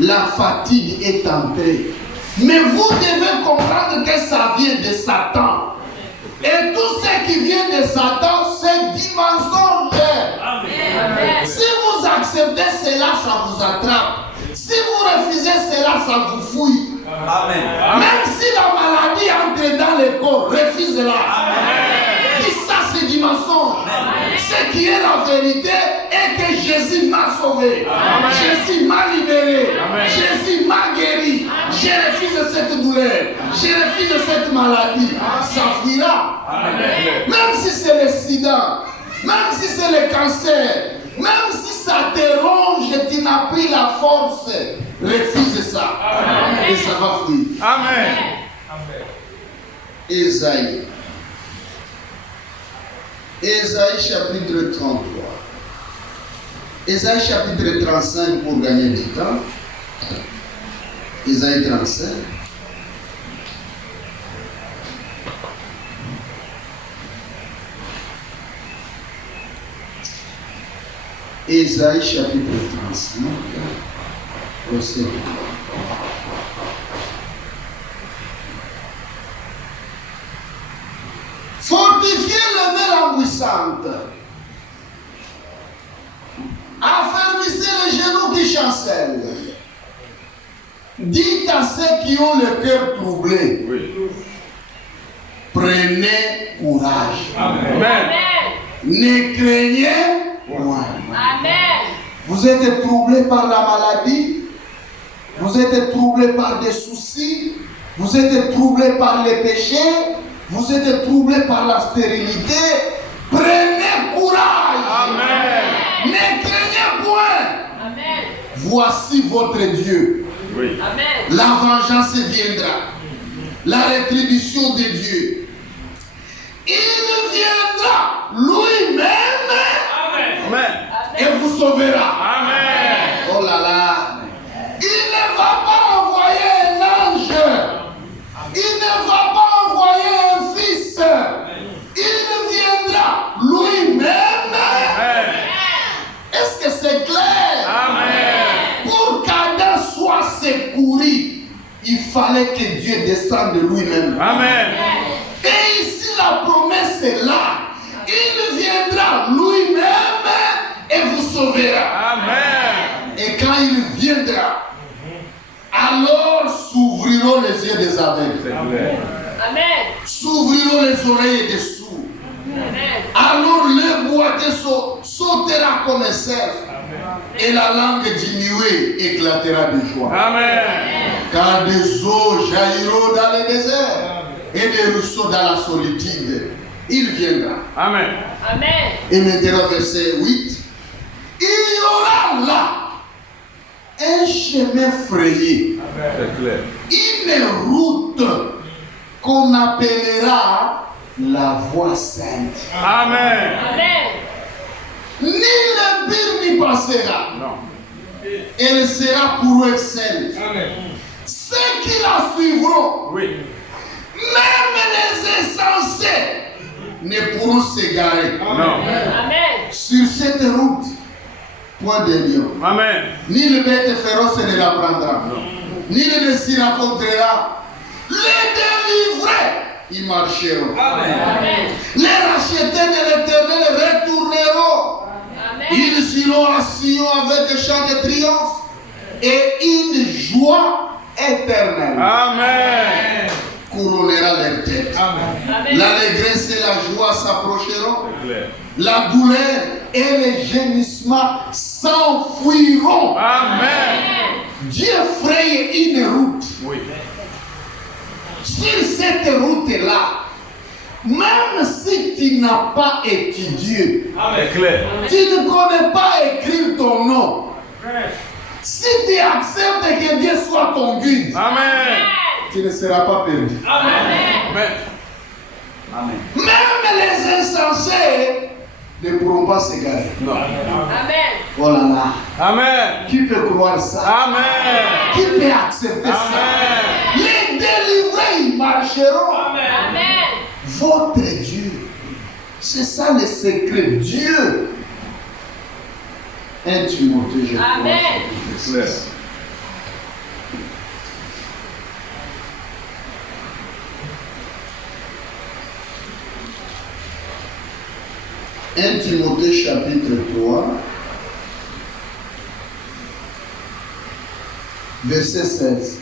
La fatigue est entrée. Mais vous devez comprendre que ça vient de Satan. Et tout ce qui vient de Satan, c'est du mensonge. Amen. Si vous acceptez cela, ça vous attrape. Si vous refusez cela, ça vous fouille. Amen. Même si la maladie entre dans le corps, refuse-la. Et ça, c'est du mensonge. Ce qui est la vérité est que Jésus m'a sauvé. Amen. Jésus m'a libéré. Amen. Jésus m'a guéri. Je refuse cette douleur. Je refuse cette maladie. Ça fuira. Amen. Même si c'est le sida, même si c'est le cancer, même si ça te ronge rouge, tu n'as plus la force. Refuse ça. Amen. Et ça va fuir. Amen. Ésaïe. Ésaïe chapitre 33. Ésaïe chapitre 35 pour gagner du temps. Ésaïe 35. Ésaïe chapitre 35, verset 3. Fortifiez les mains languissantes. Affermissez les genoux qui chancellent. Dites à ceux qui ont le cœur troublé, Oui. prenez courage. Amen. Ne craignez point. Amen. Vous êtes troublé par la maladie, vous êtes troublé par des soucis, vous êtes troublé par les péchés, vous êtes troublé par la stérilité. Prenez courage. Amen. Ne craignez point. Amen. Voici votre Dieu. Oui. Amen. La vengeance viendra. La rétribution de Dieu. Il viendra lui-même Amen. et vous sauvera. Amen. Oh là là. Il ne va pas envoyer un ange. Il ne va pas envoyer un fils. Il viendra lui-même. Amen. Est-ce que c'est clair? Amen. Pour qu'Adam soit secouru, il fallait que Dieu descende de lui-même. Amen. Et ici la promesse est là. Il viendra lui-même et vous sauvera. Amen. Et quand il viendra, alors s'ouvriront les yeux des aveugles, C'est clair. Amen. s'ouvriront les oreilles des sourds. Amen. Alors le boiteux sautera comme un cerf et la langue du muet éclatera de joie. Amen. Car des eaux jailliront dans le désert et des ruisseaux dans la solitude. Il viendra. Amen. Amen. Et maintenant, verset 8. Il y aura là un chemin frayé, C'est clair. une route qu'on appellera la voie sainte. Amen. Amen. Ni le pire n'y passera. Non. Elle sera pour eux sainte. Amen. Ceux qui la suivront, Oui. même les insensés, ne pourront s'égarer. Non. Amen. Sur cette route, point de lion. Amen. Ni le bête féroce ne la prendra, ni le s'y rencontrera. Les délivrés, ils marcheront. Amen. Les rachetés de l'Éternel retourneront. Amen. Ils iront à Sion avec des chants de triomphe et une joie éternelle Amen. couronnera leur tête. Amen. L'allégresse et la joie s'approcheront. C'est clair. La douleur et les gémissements s'enfuiront. Amen. Dieu fraye une route. Oui. Sur cette route-là, même si tu n'as pas étudié, C'est clair. tu ne connais pas écrire ton nom, si tu acceptes que Dieu soit ton guide, Amen. tu ne seras pas perdu. Amen. Même les insensés ne pourront pas s'égarer. Non. Amen. Oh là là, Amen. qui peut croire ça? Amen. Qui peut accepter ça? Amen. Les délivrés, ils marcheront. Amen. Votre Dieu, c'est ça le secret. Dieu. 1 Timothée, je crois. Amen. C'est clair. 1 Timothée chapitre 3, verset 16.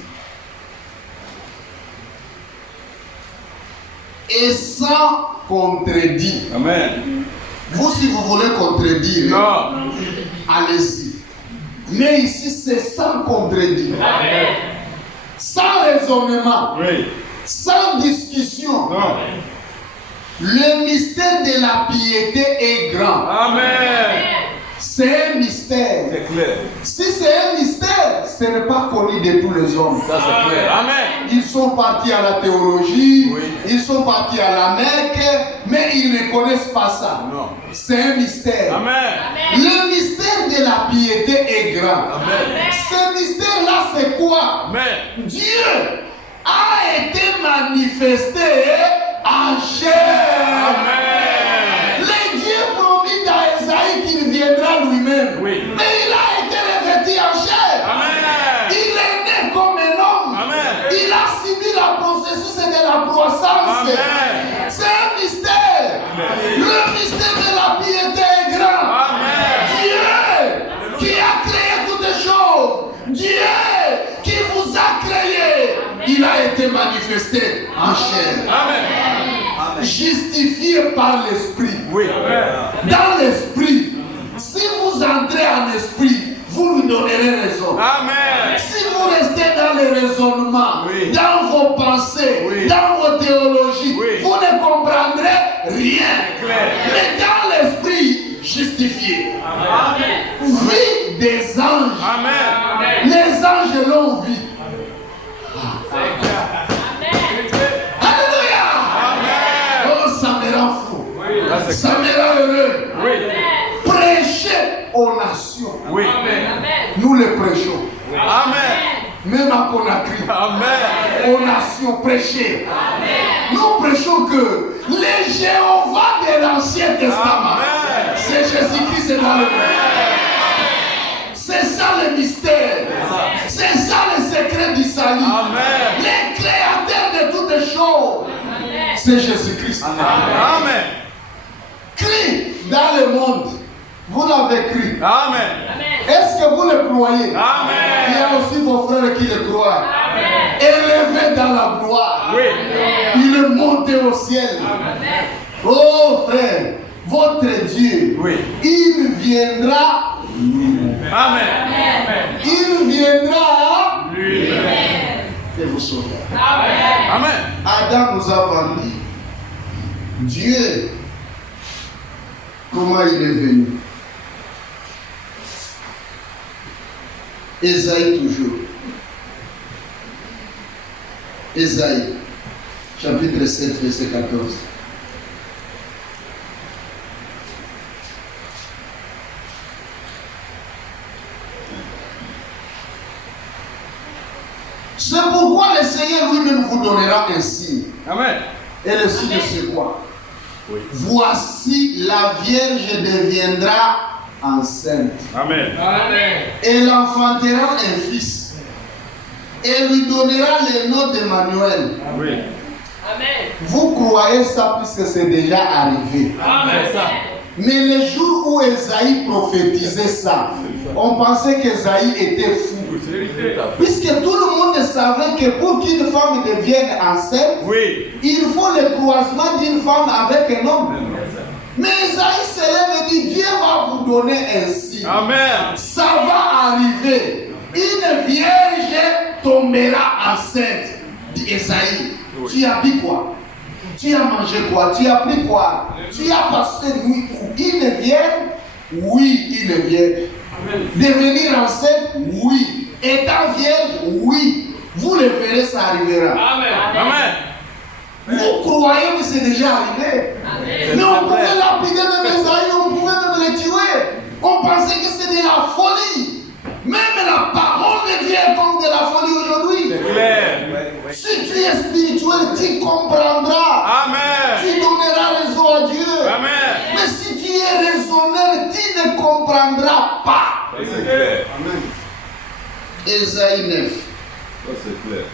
Et sans contredit. Amen. Vous, si vous voulez contredire, Non. allez-y. Mais ici, c'est sans contredit. Amen. Sans raisonnement. Oui. Sans discussion. Non. Le mystère de la piété est grand. Amen. C'est un mystère mystère. C'est clair. Si c'est un mystère, ce n'est pas connu de tous les hommes. Ça c'est clair. Amen. Ils sont partis à la théologie, Oui. ils sont partis à la Mecque, mais ils ne connaissent pas ça. Non. C'est un mystère. Amen. Le mystère de la piété est grand. Amen. Ce mystère-là, c'est quoi? Amen. Dieu a été manifesté en chair. Amen. Le Dieu promis dans Esaïe qu'il viendra lui-même. Oui. Mais il a été revêtu en chair. Amen. Il est né comme un homme. Amen. Il a subi la processus de la croissance. Amen. C'est un mystère. Le mystère de la piété est grand. Amen. Dieu qui a créé toutes choses. Dieu qui vous a créé. Il a été manifesté en chair. Amen. Justifié par l'esprit. Oui. Dans l'esprit. Si vous entrez en esprit, vous lui donnerez raison. Amen. Si vous restez dans les raisonnements, Oui. dans vos pensées, Oui. dans vos théologies, Oui. vous ne comprendrez rien. Clair. Mais dans l'esprit, justifié. Amen. Vie des anges. Amen. Les anges l'ont vu. Alléluia. Amen. Oh, ça me rend fou. Ça, c'est Ça clair. me rend heureux. Oui. Prêchez aux nations. Oui. Nous les prêchons. Amen. Même à Conakry. Amen. Aux nations, prêchez. Nous prêchons que les Jéhovah de l'Ancien Testament, Amen. c'est Jésus-Christ dans le monde. C'est ça le mystère. C'est ça le secret du salut. Amen. Les créateurs de toutes les choses, c'est Jésus-Christ. Amen. Crie dans le monde. Vous l'avez cru. Amen. Est-ce que vous le croyez? Il y Amen. a aussi vos frères qui le croient. Élevé dans la gloire. Oui. Il est monté au ciel. Oh frère, votre Dieu, Oui. il viendra. Amen. Il viendra Lui-même. et vous sauver. Amen. Adam nous a vendu. Dieu, comment il est venu? Ésaïe toujours. Ésaïe, chapitre 7, verset 14. C'est pourquoi le Seigneur lui-même vous donnera un signe. Amen. Et le signe, c'est quoi? Oui. Voici, la Vierge deviendra enceinte. Amen. Elle enfantera un fils. Et lui donnera le nom d'Emmanuel. Oui. Vous croyez ça puisque c'est déjà arrivé. C'est ça. Mais le jour où Esaïe prophétisait ça, on pensait qu'Esaïe était fou. C'est vérité. Puisque tout le monde savait que pour qu'une femme devienne enceinte, Oui. il faut le croisement d'une femme avec un homme. Mais Esaïe se lève et dit, Dieu va vous donner un signe. Amen. Ça va arriver. Une vierge tombera enceinte. Dit Esaïe. Oui. Tu as dit quoi? Tu as mangé quoi? Tu as pris quoi? Tu as passé nuit où? Une vierge? Oui, une vierge. Devenir enceinte? Oui. Étant vierge? Oui. Vous le verrez, ça arrivera. Amen. Vous croyez que c'est déjà arrivé? Mais on pouvait lapider même Esaïe, on pouvait même le tuer. On pensait que c'était de la folie. Même la parole de Dieu est comme de la folie aujourd'hui. C'est clair. Si tu es spirituel, tu comprendras. Amen. Tu donneras raison à Dieu. Amen. Mais si tu es raisonnable, tu ne comprendras pas. C'est clair. Ésaïe 9. Ça, c'est clair.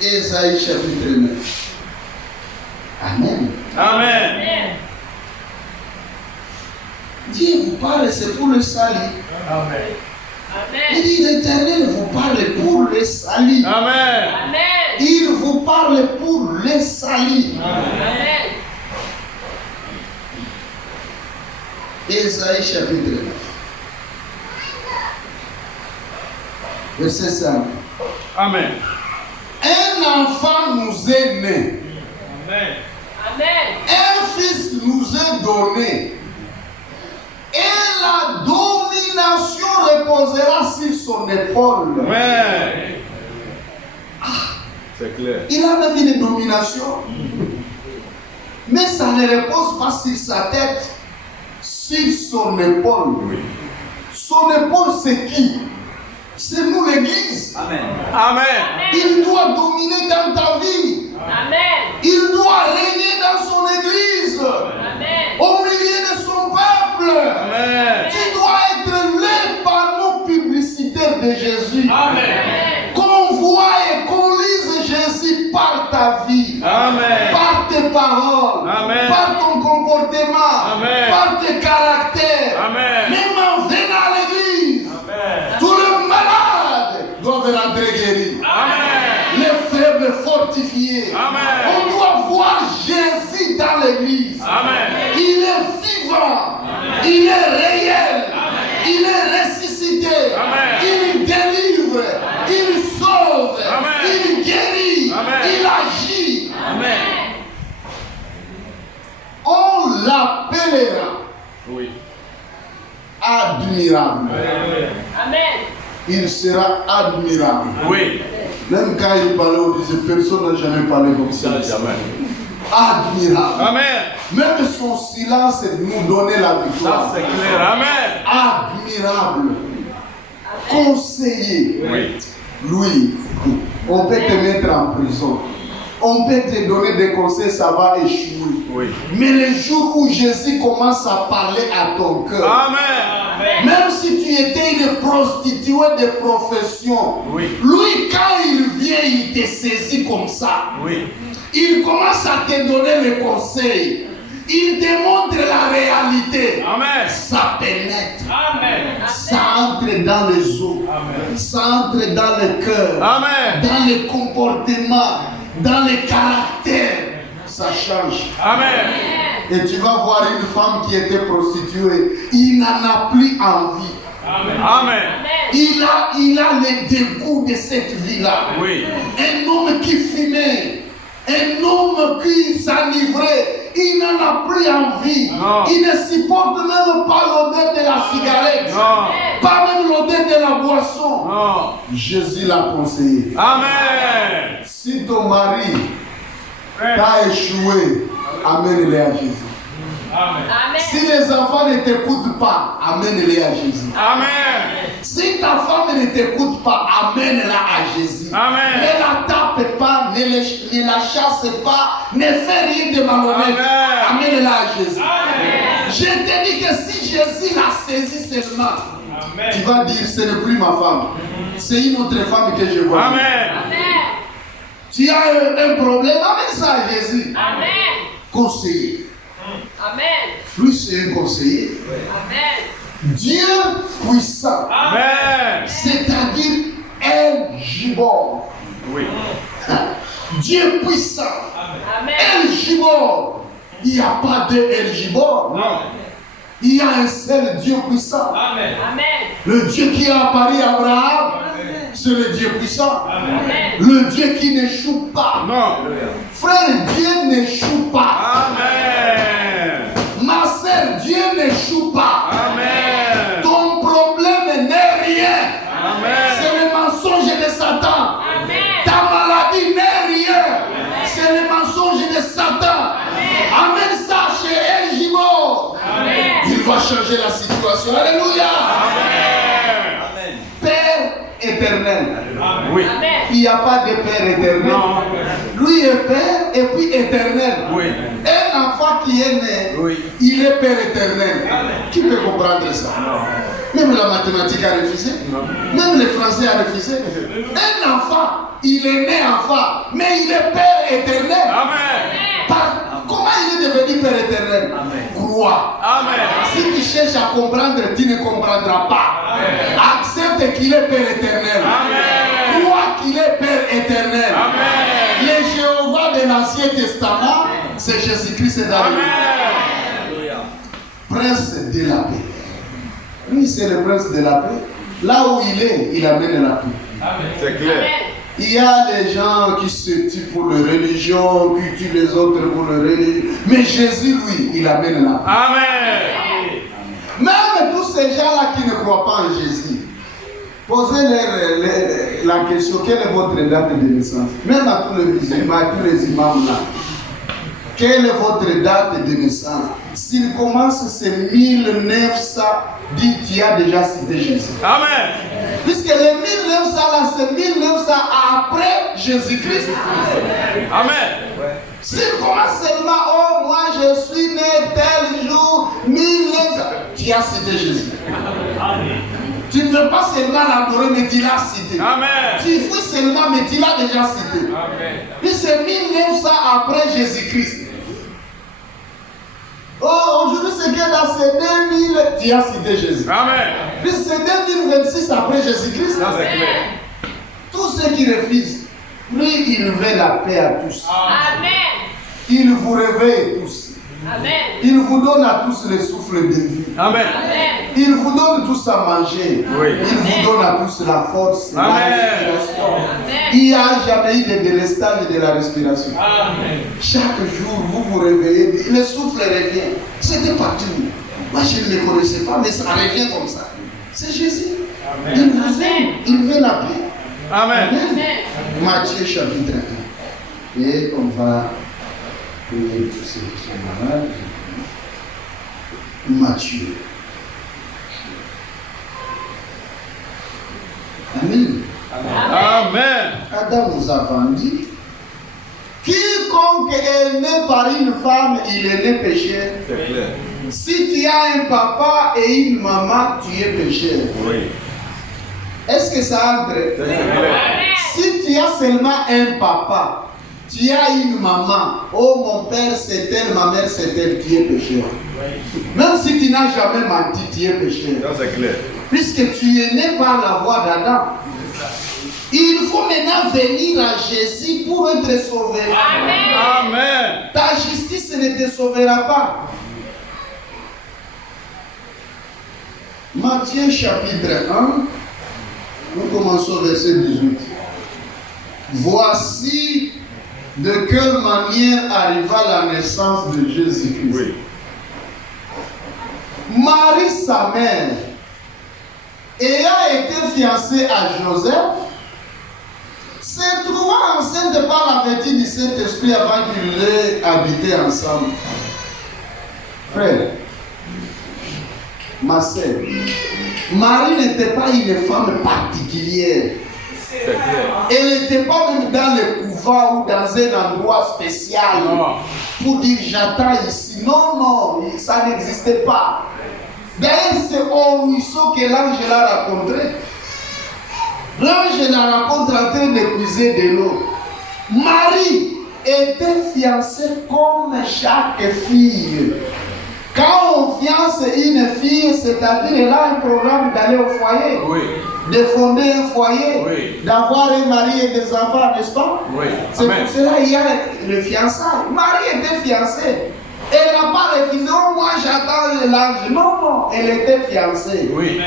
Ésaïe chapitre 9. Amen. Amen. Dieu vous parle, c'est pour le salut. Il dit, l'Éternel vous parle pour le salut. Amen. Il vous parle pour le salut. Ésaïe chapitre 9. Verset 5. Amen. Un enfant nous est né. Un fils nous est donné. Et la domination reposera sur son épaule. Amen. C'est clair. Il a même une domination. Mais ça ne repose pas sur sa tête, sur son épaule. Oui. Son épaule, c'est qui? C'est nous, l'Église. Amen. Amen. Il doit dominer dans ta vie. Amen. Il doit régner dans son Église, Amen. au milieu de son peuple. Amen. Tu dois être les panneaux publicitaires de Jésus. Amen. Qu'on voit et qu'on lise Jésus par ta vie, Amen. par tes paroles, Amen. par ton comportement, Amen. par tes caractères. Amen. Même en venant à l'église, Amen. tous les malades doivent rentrer guéris. Amen. Les faibles fortifiés. Amen. On doit voir Jésus dans l'église. Amen. Il est vivant. Il est réel. Il est ressuscité. Amen. Il délivre. Il sauve. Amen. Il guérit. Amen. Il agit. Amen. On l'appellera Oui. admirable. Amen. Il sera admirable. Oui. Même quand il parlait, on disait personne n'a jamais parlé comme ça. Jamais. Admirable. Amen. Même son silence nous donnait la Ça victoire. c'est clair. Amen. Admirable. Conseiller. Oui. Louis, on peut te mettre en prison. On peut te donner des conseils, ça va échouer. Oui. Mais le jour où Jésus commence à parler à ton cœur, Amen. même si tu étais une prostituée de profession, Oui. lui, quand il vient, il te saisit comme ça. Oui. Il commence à te donner les conseils. Il te montre la réalité. Amen. Ça pénètre. Amen. Ça entre dans les os. Amen. Ça entre dans le cœur. Amen. Dans les comportements. Dans les caractères. Ça change. Amen. Et tu vas voir une femme qui était prostituée. Il n'en a plus envie. Amen. Il a le dégoût de cette vie-là. Oui. Un homme qui fumait. Un homme qui s'enivrait, il n'en a plus envie. Non. Il ne supporte même pas l'odeur de la cigarette. Non. Pas même l'odeur de la boisson. Non. Jésus l'a conseillé. Amen. Si ton mari t'a échoué, amène-les à Jésus. Amen. Amen. Si les enfants ne t'écoutent pas, amène-les à Jésus. Amen. Si ta femme ne t'écoute pas, amène-la à Jésus. Amen. Ne la tape pas, ne la chasse pas, ne fais rien de malhonnête. Amen. Amène-la à Jésus. Amen. Je te dis que si Jésus l'a saisi seulement, Amen. tu vas dire ce n'est plus ma femme, c'est une autre femme que je vois. Amen. Amen. Tu as un problème, amène ça à Jésus. Amen. Conseiller. Amen. Lui, c'est un conseiller. Amen. Dieu puissant, Amen. c'est-à-dire El Gibor. Oui. Dieu puissant. Amen. El Gibor. Il n'y a pas de El Gibor. Non. Il y a un seul Dieu puissant. Amen. Amen. Le Dieu qui a apparu à Abraham, c'est le Dieu puissant. Amen. Le Dieu qui n'échoue pas. Non. Frère, Dieu n'échoue pas. Amen. Ma sœur, Dieu n'échoue pas. Amen. Ton problème n'est rien. Amen. C'est le mensonge de Satan. Amen. Ta maladie n'est rien. C'est le mensonge de Satan. Amène ça chez El Gibor. Amen. Il va changer la situation. Alléluia. Amen. Amen. Père éternel. Oui. Amen. Il n'y a pas de Père éternel. Non. Lui est Père et puis éternel. Oui. Un enfant qui est né, Oui. il est Père éternel. Qui peut comprendre ça? Même la mathématique a refusé. Même le français a refusé. Un enfant, il est né enfant, mais il est Père éternel. Amen. Comment il est devenu Père éternel? Crois. Amen. Si tu cherches à comprendre, tu ne comprendras pas. Accepte qu'il est Père éternel. Amen. Crois qu'il est Père éternel. Amen. Le Jéhovah de l'Ancien Testament, c'est Jésus-Christ d'Alléluia. Amen. Prince de la paix. Lui, c'est le prince de la paix. Là où il est, il amène la paix. C'est clair. Amen. Il y a des gens qui se tuent pour leur religion, qui tuent les autres pour leur religion. Mais Jésus, lui, il amène la paix. Amen. Même tous ces gens-là qui ne croient pas en Jésus, posez-leur la question, quelle est votre date de naissance? Même à tous les musulmans, à tous les imams là. Quelle est votre date de naissance? S'il commence, c'est 1900, dit tu as déjà cité Jésus. Amen. Puisque les 1900 là, c'est 1900 après Jésus-Christ. Amen. S'il commence seulement, oh, moi je suis né tel jour, 1900, tu as cité Jésus. Amen. Tu ne veux pas seulement l'adorer, mais tu l'as cité. Amen. Tu fouilles seulement, mais tu l'as déjà cité. Amen. Puis c'est 1900 après Jésus-Christ. Oh, aujourd'hui c'est que dans ces 2000, tu as cité Jésus. Amen. Puis c'est 2026 après Jésus-Christ. Ça c'est clair. Tous ceux qui refusent, lui il veut la paix à tous. Amen. Il vous réveille tous. Amen. Il vous donne à tous le souffle de vie. Amen. Amen. Il vous donne tous à manger. Oui. Il vous donne à tous la force. Amen. La respiration. Amen. Il n'y a jamais eu de délestage de la respiration. Amen. Chaque jour, vous vous réveillez, le souffle revient. C'était partout. Moi, je ne le connaissais pas, mais ça revient comme ça. C'est Jésus. Amen. Il vous aime. Il veut la paix. Amen. Amen. Matthieu chapitre 1. Et on va prier pour ceux qui sont malades. Matthieu. Amen. Amen. Adam nous a dit, quiconque est né par une femme, il est né pécheur. C'est clair. Si tu as un papa et une maman, tu es pécheur. Oui. Est-ce que ça entre? C'est clair. Si tu as seulement un papa, tu as une maman, oh mon père c'est elle, ma mère c'est elle, tu es pécheur. Même si tu n'as jamais menti, tu es pécheur. Ça c'est clair. Puisque tu es né par la voie d'Adam. Il faut maintenant venir à Jésus pour être sauvé. Amen. Amen. Ta justice ne te sauvera pas. Matthieu chapitre 1, nous commençons verset 18. Voici de quelle manière arriva la naissance de Jésus-Christ. Oui. Marie, sa mère, ayant été fiancée à Joseph, se trouvant enceinte par la vertu du Saint-Esprit avant qu'ils aient habité ensemble. Frère, ma sœur, Marie n'était pas une femme particulière. C'est clair. Elle n'était pas même dans le couvent ou dans un endroit spécial Non. pour dire j'attends ici. Non, non, ça n'existait pas. D'ailleurs, c'est au ruisseau que l'ange l'a rencontré. L'ange la rencontre en train de puiser de l'eau. Marie était fiancée comme chaque fille. Quand on fiance une fille, c'est-à-dire elle a un programme d'aller au foyer, Oui. de fonder un foyer, Oui. d'avoir un mari et des enfants, n'est-ce pas? Oui. C'est Amen. pour cela qu'il y a le fiançailles. Marie était fiancée. Elle n'a pas refusé, oh moi j'attends l'ange. Non, non, elle était fiancée. Oui.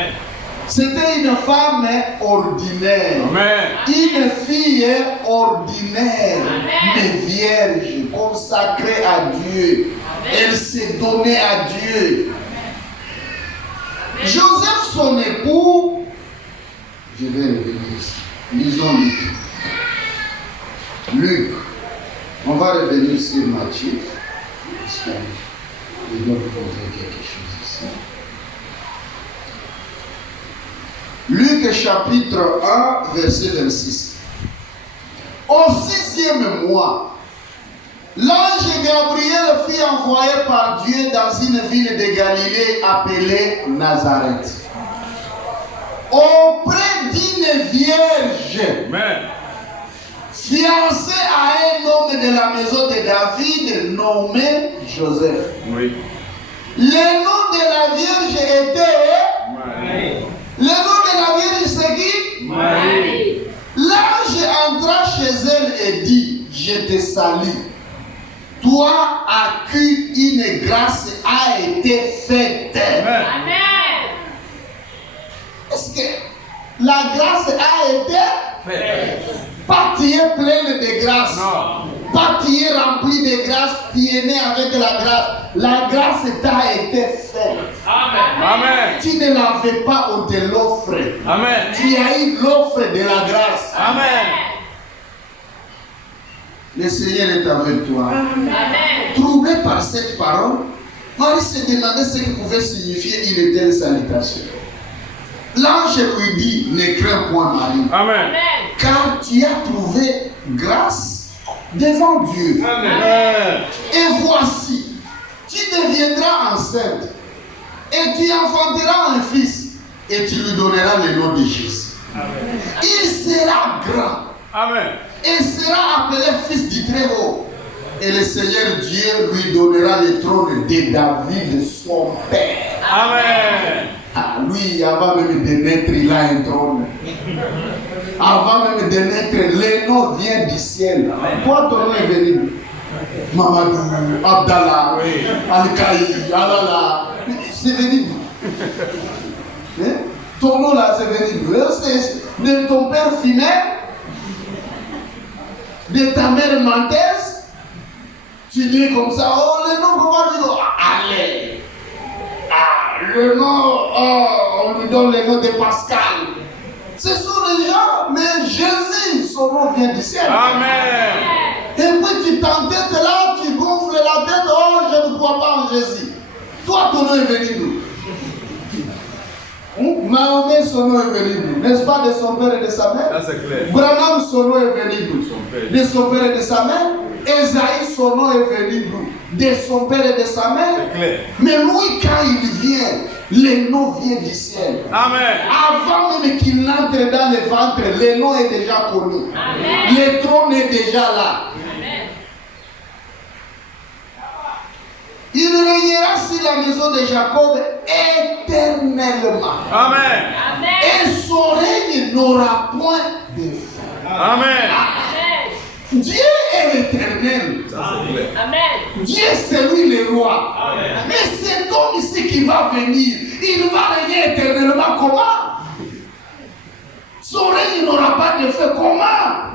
C'était une femme ordinaire. Amen. Une fille ordinaire, Amen. mais vierge, consacrée à Dieu. Elle s'est donnée à Dieu. Joseph, son époux, je vais revenir ici. Lisons Luc. Luc. On va revenir sur Matthieu. Parce que je dois vous montrer quelque chose ici. Luc chapitre 1, verset 26. Au 6e mois, l'ange Gabriel fut envoyé par Dieu dans une ville de Galilée appelée Nazareth, auprès d'une vierge Amen. fiancée à un homme de la maison de David nommé Joseph. Oui. Le nom de la vierge était... Marie. Le nom de la vierge c'est qui? Marie. L'ange entra chez elle et dit, je te salue. Toi à qui une grâce a été faite. Amen. Amen. Est-ce que la grâce a été Fait. pas tu es pleine de grâce? Non. Pas tu es rempli de grâce, tu es né avec la grâce. La grâce t'a été faite. Amen. Tu ne l'avais pas, on te l'offre. Amen. Tu as eu l'offre de la grâce. Amen. Le Seigneur est avec toi. Amen. Troublé par cette parole, Marie se demandait ce que pouvait signifier une telle salutation. L'ange lui dit, ne crains point Marie, Amen. car tu as trouvé grâce devant Dieu. Amen. Et voici, tu deviendras enceinte et tu enfanteras un fils et tu lui donneras le nom de Jésus. Il sera grand Amen. et sera appelé fils du Très-Haut. Et le Seigneur Dieu lui donnera le trône de David, son père. Amen. Ah, lui, avant même de naître, il a un trône. Avant même de naître, le nom vient du ciel. Toi, ton nom est venu. Mamadou, Abdallah, Al-Kaï, Alala. C'est venu d'où? Hein? Ton nom là, c'est venu d'où? C'est de ton père Finel, de ta mère Manthès. Tu dis comme ça, oh, le nom, comment tu dis? Allez. Ah, le nom, oh, on lui donne le nom de Pascal. Ce sont les gens, mais Jésus, son nom vient du ciel. Amen. Et puis tu t'entêtes là, tu gonfles la tête, oh, je ne crois pas en Jésus. Toi, ton nom est venu d'où? Mahomet, son nom est venu d'où? N'est-ce pas de son père et de sa mère? Là, c'est clair. Branham, son nom est venu d'où? père. De son père et de sa mère. Esaïe, son nom est venu d'où? De son père et de sa mère. C'est clair. Mais lui, quand il vient, le nom vient du ciel. Amen. Avant même qu'il n'entre dans le ventre, le nom est déjà connu. Amen. Le trône est déjà là. Amen. Il régnera sur la maison de Jacob éternellement. Amen. Amen. Et son règne n'aura point de fin. Amen. Amen. Dieu est éternel. Ça, c'est clair. Amen. Dieu, c'est lui le roi. Mais cet homme ici qui va venir, il va régner éternellement. Comment? Son règne n'aura pas de fin. Comment?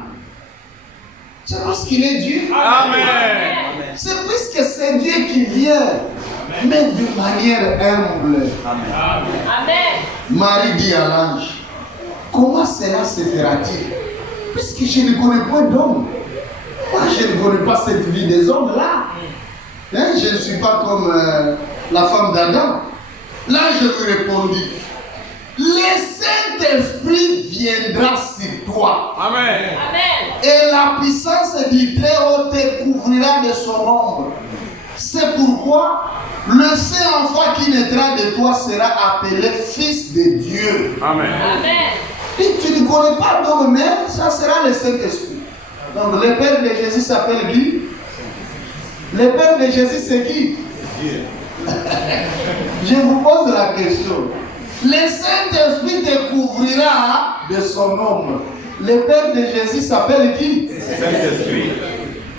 C'est parce qu'il est Dieu. Amen. C'est puisque c'est Dieu qui vient, mais de manière humble. Amen. Marie dit à l'ange, comment cela se fera-t-il? Puisque je ne connais point d'homme. Moi, je ne connais pas cette vie des hommes là. Hein, je ne suis pas comme la femme d'Adam. L'ange lui répondit, le Saint-Esprit viendra sur toi. Amen. Amen. Et la puissance du Très-Haut te couvrira de son ombre. C'est pourquoi le Saint-Enfant qui naîtra de toi sera appelé Fils de Dieu. Amen. Amen. Et tu ne connais pas d'homme, mais ça sera le Saint-Esprit. Donc le Père de Jésus s'appelle qui? Le Père de Jésus c'est qui? Je vous pose la question. Le Saint-Esprit te couvrira de son ombre. Le Père de Jésus s'appelle qui? Saint-Esprit.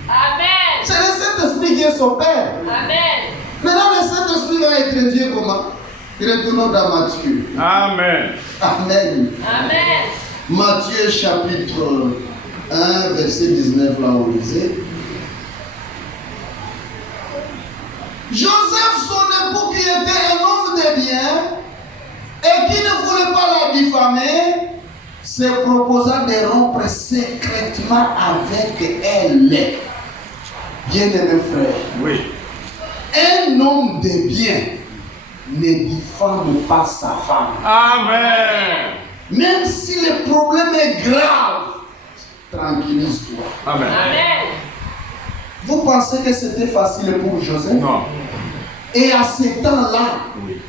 Amen. C'est le Saint-Esprit qui est son Père. Amen. Maintenant, le Saint-Esprit va être Dieu comment? Retournons dans Matthieu. Amen. Amen. Amen. Matthieu chapitre 1, verset 19, là on lisait. Joseph, son époux, qui était un homme de bien et qui ne voulait pas la diffamer, se proposa de rompre secrètement avec elle. Bien-aimé frère, Oui. un homme de bien ne diffame pas sa femme. Amen. Même si le problème est grave, tranquillise-toi. Amen. Amen. Vous pensez que c'était facile pour Joseph? Non. Et à ce temps-là,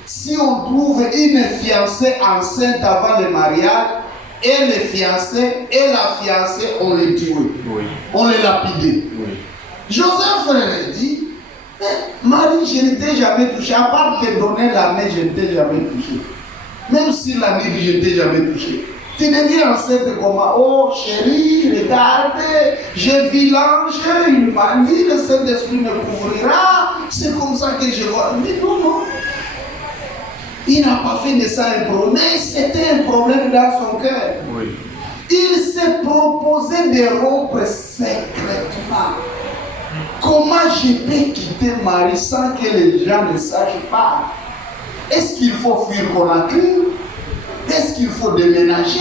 si on trouve une fiancée enceinte avant le mariage, et le fiancé et la fiancée, on les tuait. Oui. On les lapidait. Oui. Joseph frère dit, Marie, je ne t'ai jamais touché. À part te donner la main, je ne t'ai jamais touché. Même si la nuit, je ne t'ai jamais touché. Tu deviens enceinte comment? Oh chérie, regarde, j'ai vu l'ange, il m'a dit, le Saint-Esprit me couvrira. C'est comme ça que je vois. Mais non, non. Il n'a pas fait de ça un problème, mais c'était un problème dans son cœur. Oui. Il s'est proposé de rompre secrètement. Comment je peux quitter Marie sans que les gens ne sachent pas? Est-ce qu'il faut fuir Conakry? Est-ce qu'il faut déménager?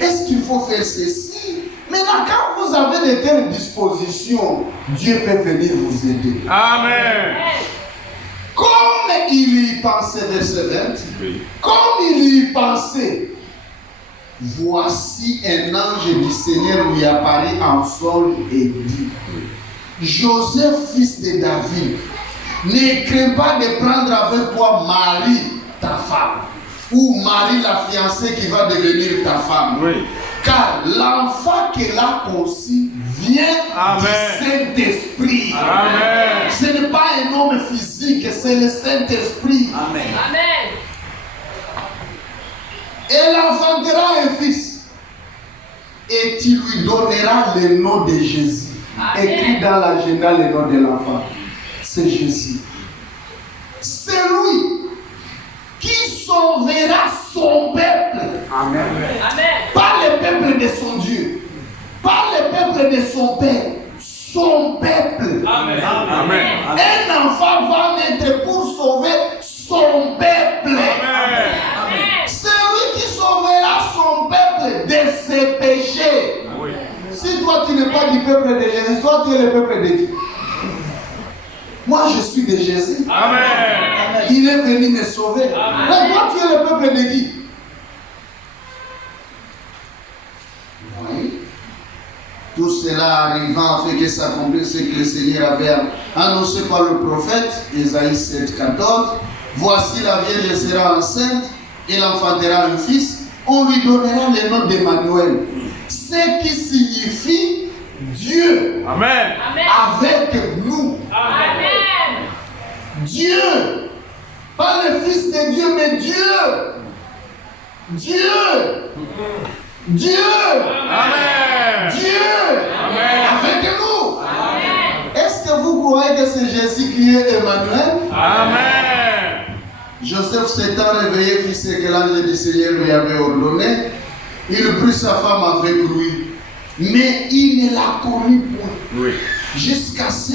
Est-ce qu'il faut faire ceci? Maintenant, quand vous avez de telles dispositions, Dieu peut venir vous aider. Amen. Comme il y pensait, verset 20, Oui. comme il y pensait, voici un ange du Seigneur lui apparaît en sol et dit, Joseph, fils de David, ne crains pas de prendre avec toi Marie, ta femme, ou Marie, la fiancée qui va devenir ta femme. Oui. Car l'enfant qu'elle a conçu vient Amen. du Saint-Esprit. Amen. Ce n'est pas un homme physique, c'est le Saint-Esprit. Amen. Amen. Elle enfantera un fils. Et tu lui donneras le nom de Jésus. Amen. Écrit dans l'agenda le nom de l'enfant. C'est Jésus. C'est lui qui sauvera son peuple. Amen. Amen. Pas le peuple de son Dieu. Pas le peuple de son père. Son peuple. Amen. Amen. Un enfant va naître pour sauver son peuple. Amen. C'est lui qui sauvera son peuple de ses péchés. Oui. Si toi tu n'es pas du peuple de Jésus, toi tu es le peuple de qui? Moi je suis de Jésus. Amen. Il est venu me sauver. Mais toi tu es le peuple de qui? Oui. Tout cela arrivant afin que s'accomplisse ce que le Seigneur avait annoncé par le prophète, Ésaïe 7,14. Voici la Vierge sera enceinte, elle enfantera un fils, on lui donnera le nom d'Emmanuel. Ce qui signifie Dieu Amen. avec nous. Amen. Dieu, pas le Fils de Dieu, mais Dieu. Dieu. Dieu. Amen. Dieu. Amen. Avec nous. Amen. Est-ce que vous croyez que c'est Jésus qui est Emmanuel? Amen. Joseph s'étant réveillé, fit ce que l'ange du Seigneur lui avait ordonné. Il prit sa femme avec lui, mais il ne la connut point. Oui. Jusqu'à ce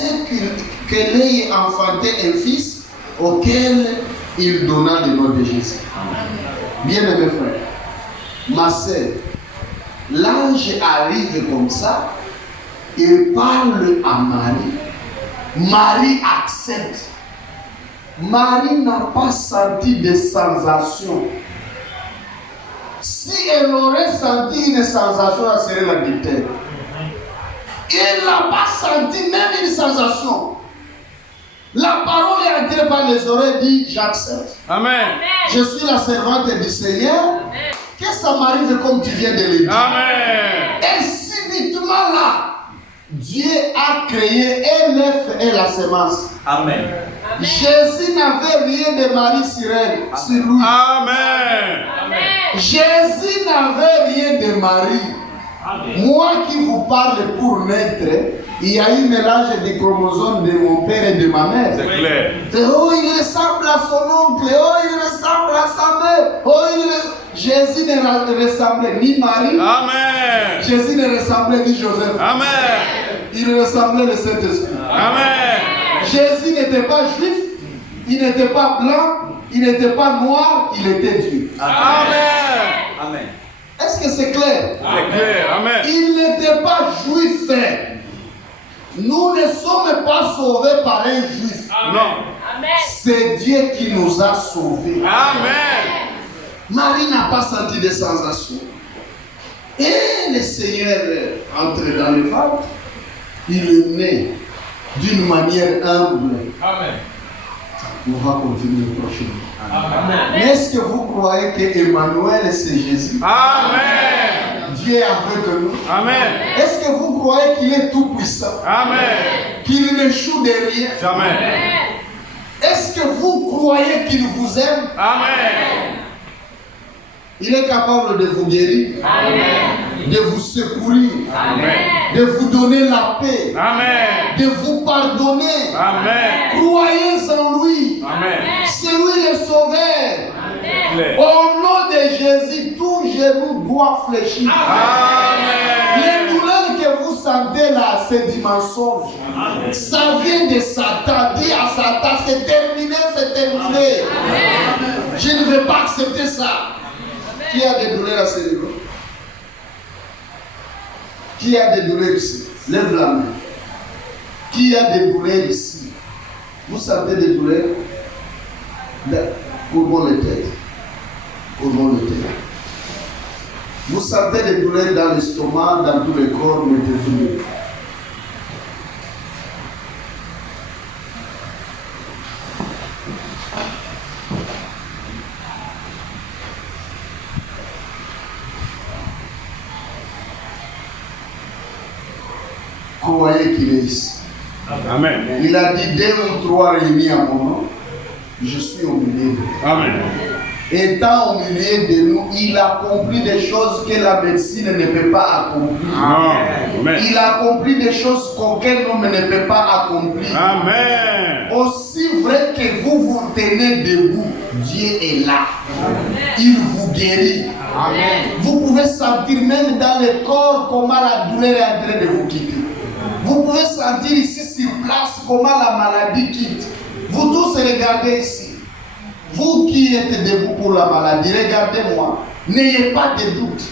qu'elle ait enfanté un fils auquel il donna le nom de Jésus. Bien-aimé frère, ma sœur, l'ange arrive comme ça, il parle à Marie. Marie accepte. Marie n'a pas senti de sensation. Si elle aurait senti une sensation, elle serait la dictaire. Elle n'a pas senti même une sensation. La parole est entrée par les oreilles, dit j'accepte. Amen. Je suis la servante du Seigneur. Que ça m'arrive comme tu viens de le dire. Amen. Et subitement là, Dieu a créé un œuf et la semence. Amen. Jésus n'avait rien de Marie sur elle, sur lui. Amen. Jésus n'avait rien de Marie. Moi qui vous parle pour naître, il y a eu mélange des chromosomes de mon père et de ma mère. C'est clair. Et oh, il ressemble à son oncle. Oh, il ressemble à sa mère. Oh, Jésus ne ressemblait ni Marie. Amen. Jésus ne ressemblait ni Joseph. Amen. Il ressemblait le Saint-Esprit. Amen. Jésus n'était pas juif. Il n'était pas blanc. Il n'était pas noir. Il était Dieu. Amen. Amen. Est-ce que c'est clair? C'est clair. Amen. Il n'était pas juif. Nous ne sommes pas sauvés par un juif. Non. C'est Dieu qui nous a sauvés. Amen. Marie n'a pas senti de sensation. Et le Seigneur entre dans le ventre. Il est né d'une manière humble. Amen. On va continuer prochainement. Amen. Mais est-ce que vous croyez que Emmanuel c'est Jésus? Amen. Dieu est avec nous. Amen. Est-ce que vous croyez qu'il est tout puissant? Amen. Qu'il n'échoue de rien? Jamais. Est-ce que vous croyez qu'il vous aime? Amen. Il est capable de vous guérir, de vous secourir, Amen. de vous donner la paix, Amen. de vous pardonner. Amen. Croyez en lui. Amen. C'est lui le sauveur. Clair. Au nom de Jésus, tout genou doit fléchir. Amen. Les douleurs que vous sentez là, c'est du mensonge. Ça vient de Satan. Dis à Satan, c'est terminé, c'est terminé. Je ne vais pas accepter ça. Qui a des douleurs à ce niveau? Qui a des douleurs ici? Lève la main. Qui a des douleurs ici? Vous sentez des douleurs? Courbons les têtes. Courbons les têtes. Vous sentez des douleurs dans l'estomac, dans tout le corps, mettez-vous. Croyez qu'il est ici. Amen. Il a dit 2 ou 3 réunis à mon nom, je suis au milieu d'eux. Amen. Étant au milieu de nous, il a accompli des choses que la médecine ne peut pas accomplir. Amen. Il a accompli des choses qu'aucun homme ne peut pas accomplir. Amen. Aussi vrai que vous vous tenez debout, Dieu est là. Il vous guérit. Amen. Vous pouvez sentir même dans le corps comment la douleur est en train de vous quitter. Vous pouvez sentir ici sur place comment la maladie quitte. Vous tous regardez ici. Vous qui êtes debout pour la maladie, regardez-moi. N'ayez pas de doute.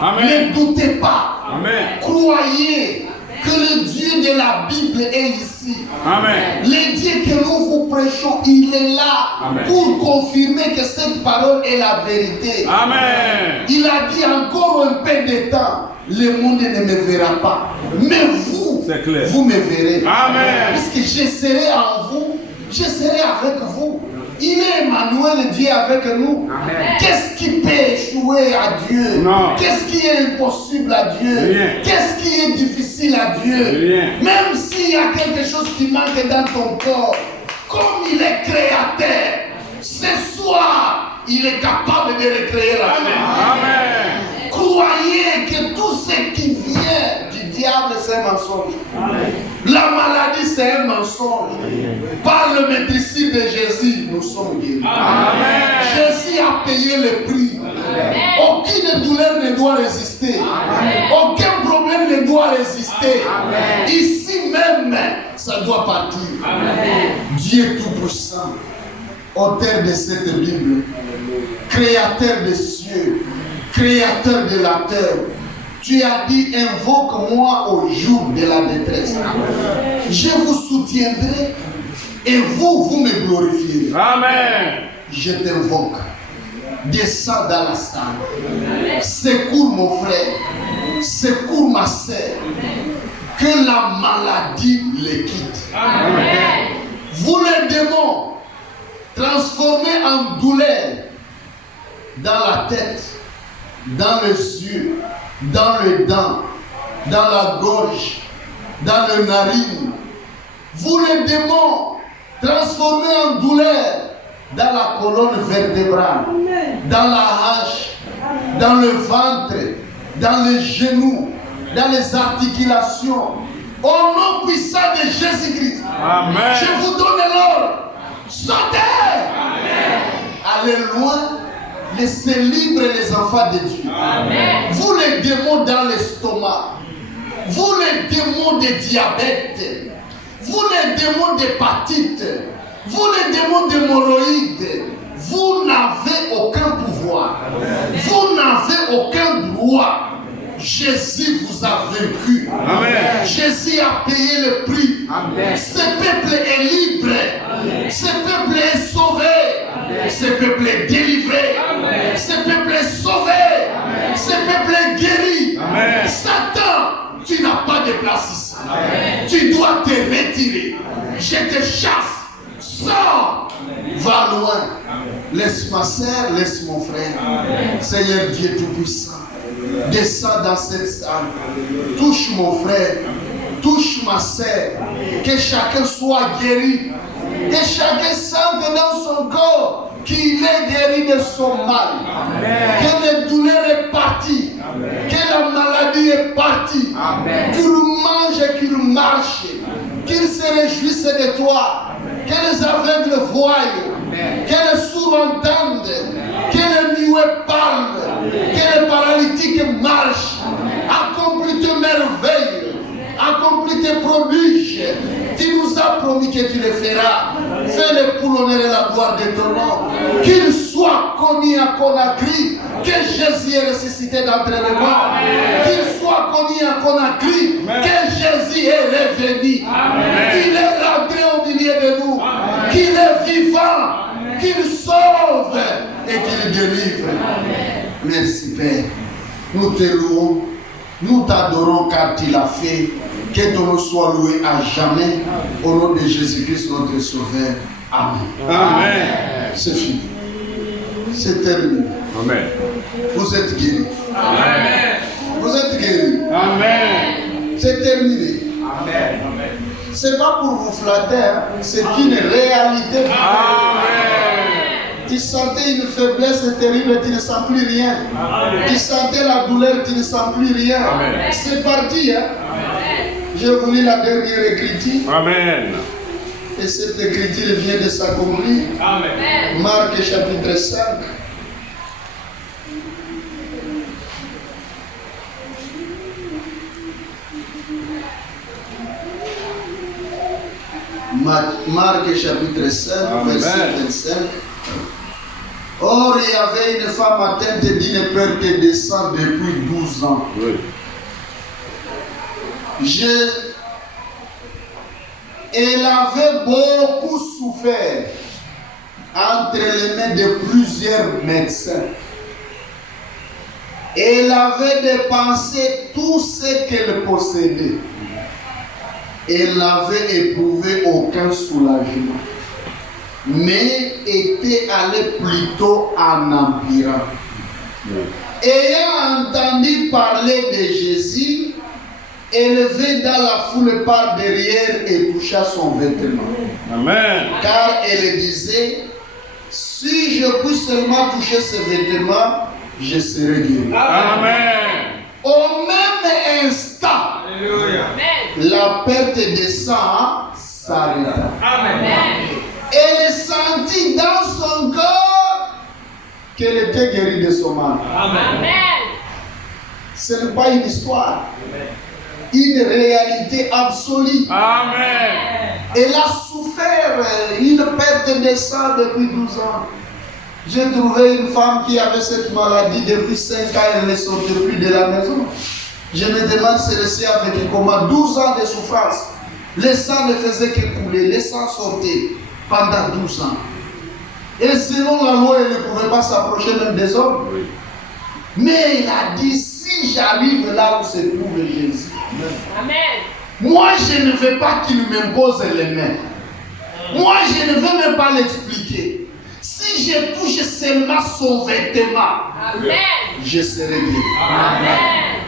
Amen. Ne doutez pas. Amen. Croyez que le Dieu de la Bible est ici. Amen. Le Dieu que nous vous prêchons, il est là. Amen. Pour confirmer que cette parole est la vérité. Amen. Il a dit encore un peu de temps, le monde ne me verra pas. Mais vous, C'est clair. vous me verrez. Amen. Puisque je serai en vous, je serai avec vous. Il est Emmanuel, Dieu avec nous. Amen. Qu'est-ce qui peut échouer à Dieu? Non. Qu'est-ce qui est impossible à Dieu? Rien. Qu'est-ce qui est difficile à Dieu? Rien. Même s'il y a quelque chose qui manque dans ton corps, comme il est créateur, ce soir, il est capable de recréer la vie. Amen. Croyez que tout ce qui vient du diable, c'est un mensonge. Amen. La maladie, c'est un mensonge. Par le maîtrise de Jésus, nous sommes guéris. Amen. Jésus a payé le prix. Amen. Aucune douleur ne doit résister. Amen. Aucun problème ne doit résister. Amen. Ici même, ça doit partir. Amen. Dieu Tout-Puissant, auteur de cette Bible, créateur des cieux, créateur de la terre, tu as dit, invoque-moi au jour de la détresse. Je vous soutiendrai et vous me glorifierez. Amen. Je t'invoque. Descends dans la salle. Secours mon frère. Secours ma sœur. Que la maladie les quitte. Amen. Vous les démons, transformés en douleur dans la tête, dans les yeux, dans les dents, dans la gorge, dans le narine. Vous les démons, transformés en douleur dans la colonne vertébrale, dans la hanche, dans le ventre, dans les genoux, dans les articulations. Au nom puissant de Jésus-Christ, Amen. je vous donne l'ordre. Sautez! Allez loin. Laissez libre les enfants de Dieu. Amen. Vous les démons dans l'estomac. Vous les démons de diabète. Vous les démons d'hépatite. Vous les démons d'hémorroïdes. Vous n'avez aucun pouvoir. Vous n'avez aucun droit. Jésus vous a vaincu. Amen. Jésus a payé le prix. Amen. Ce peuple est libre. Ce peuple est sauvé. Ce peuple est délivré. Ce peuple est sauvé. Ce peuple est guéri. Amen. Satan, tu n'as pas de place ici. Tu dois te retirer. Je te chasse. Sors. Va loin. Laisse ma soeur, laisse mon frère. Seigneur Dieu Tout-Puissant, descends dans cette salle. Touche mon frère. Touche ma soeur. Que chacun soit guéri. Que chacun sente dans son corps qu'il est guéri de son mal. Que la douleur est partie. Que la maladie est partie. Qu'il mange et qu'il marche. Qu'il se réjouisse de toi. Que les aveugles voient. Que les sourds entendent. Que les muets parlent. Que les paralytiques marchent. Accomplis tes merveilles. Accomplis des prodiges. Tu nous as promis que tu le feras. Fais-le pour l'honneur et la gloire de ton nom. Qu'il soit connu à Conakry que Jésus est ressuscité d'entre les morts. Qu'il soit connu à Conakry que Jésus est revenu. Qu'il est rentré au milieu de nous. Qu'il est vivant. Qu'il sauve et qu'il délivre. Merci Père. Nous te louons. Nous t'adorons car tu l'as fait. Que ton nom soit loué à jamais. Au nom de Jésus-Christ, notre Sauveur. Amen. Amen. C'est fini. C'est terminé. Amen. Vous êtes guéris. Amen. Vous êtes guéris. Amen. C'est terminé. Amen. C'est pas pour vous flatter, hein. C'est une réalité. Amen. Tu sentais une faiblesse terrible, tu ne sens plus rien. Tu sentais la douleur, tu ne sens plus rien. Amen. C'est parti. Hein. Je vous lis la dernière écriture. Amen. Et cette écriture vient de s'accomplir. Amen. Marc chapitre 5. Marc chapitre 5, verset 25. Or, il y avait une femme atteinte d'une perte de sang depuis 12 ans. Oui. Elle avait beaucoup souffert entre les mains de plusieurs médecins. Elle avait dépensé tout ce qu'elle possédait. Elle n'avait éprouvé aucun soulagement, mais était allée plutôt en empirant. Ayant entendu parler de Jésus, elle vint dans la foule par derrière et toucha son vêtement. Amen. Car elle disait, si je puis seulement toucher ce vêtement, je serai guéri. Amen. Au même instant, Alléluia. la perte de sang s'arrêta. Amen. Elle sentit dans son corps qu'elle était guérie de son mal. Amen. Ce n'est pas une histoire, une réalité absolue. Amen. Elle a souffert une perte de sang depuis 12 ans. J'ai trouvé une femme qui avait cette maladie depuis 5 ans, elle ne sortait plus de la maison. Je me demande celle-ci avec comment 12 ans de souffrance. Le sang ne faisait que couler, le sang sortait pendant 12 ans. Et selon la loi, elle ne pouvait pas s'approcher même des hommes. Oui. Mais il a dit, si j'arrive là où se trouve Jésus, Amen. moi je ne veux pas qu'il m'impose les mains. Moi je ne veux même pas l'expliquer. Si je touche seulement son vêtement, Amen. je serai guéri. Amen.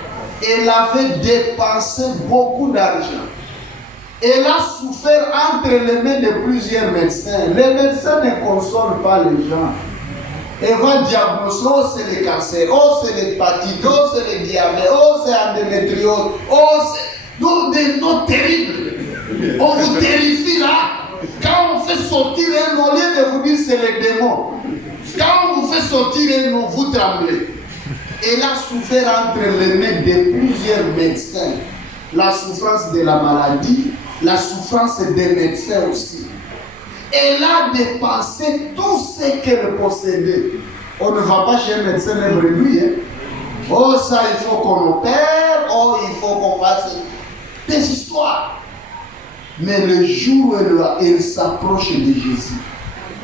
Elle avait dépensé beaucoup d'argent. Elle a souffert entre les mains de plusieurs médecins. Les médecins ne consolent pas les gens. Elle va diagnostiquer, oh c'est le cancer, oh c'est l'hépatite, oh c'est le diabète, oh c'est l'endométriose, oh c'est... Donc des noms terribles. On vous terrifie là. Quand on fait sortir un nom, au lieu de vous dire c'est le démon. Quand on vous fait sortir un nom, vous tremblez. Elle a souffert entre les mains de plusieurs médecins. La souffrance de la maladie, la souffrance des médecins aussi. Elle a dépensé tout ce qu'elle possédait. On ne va pas chez un médecin même lui. Hein. Oh ça, il faut qu'on opère. Oh, il faut qu'on fasse des histoires. Mais le jour où elle s'approche de Jésus,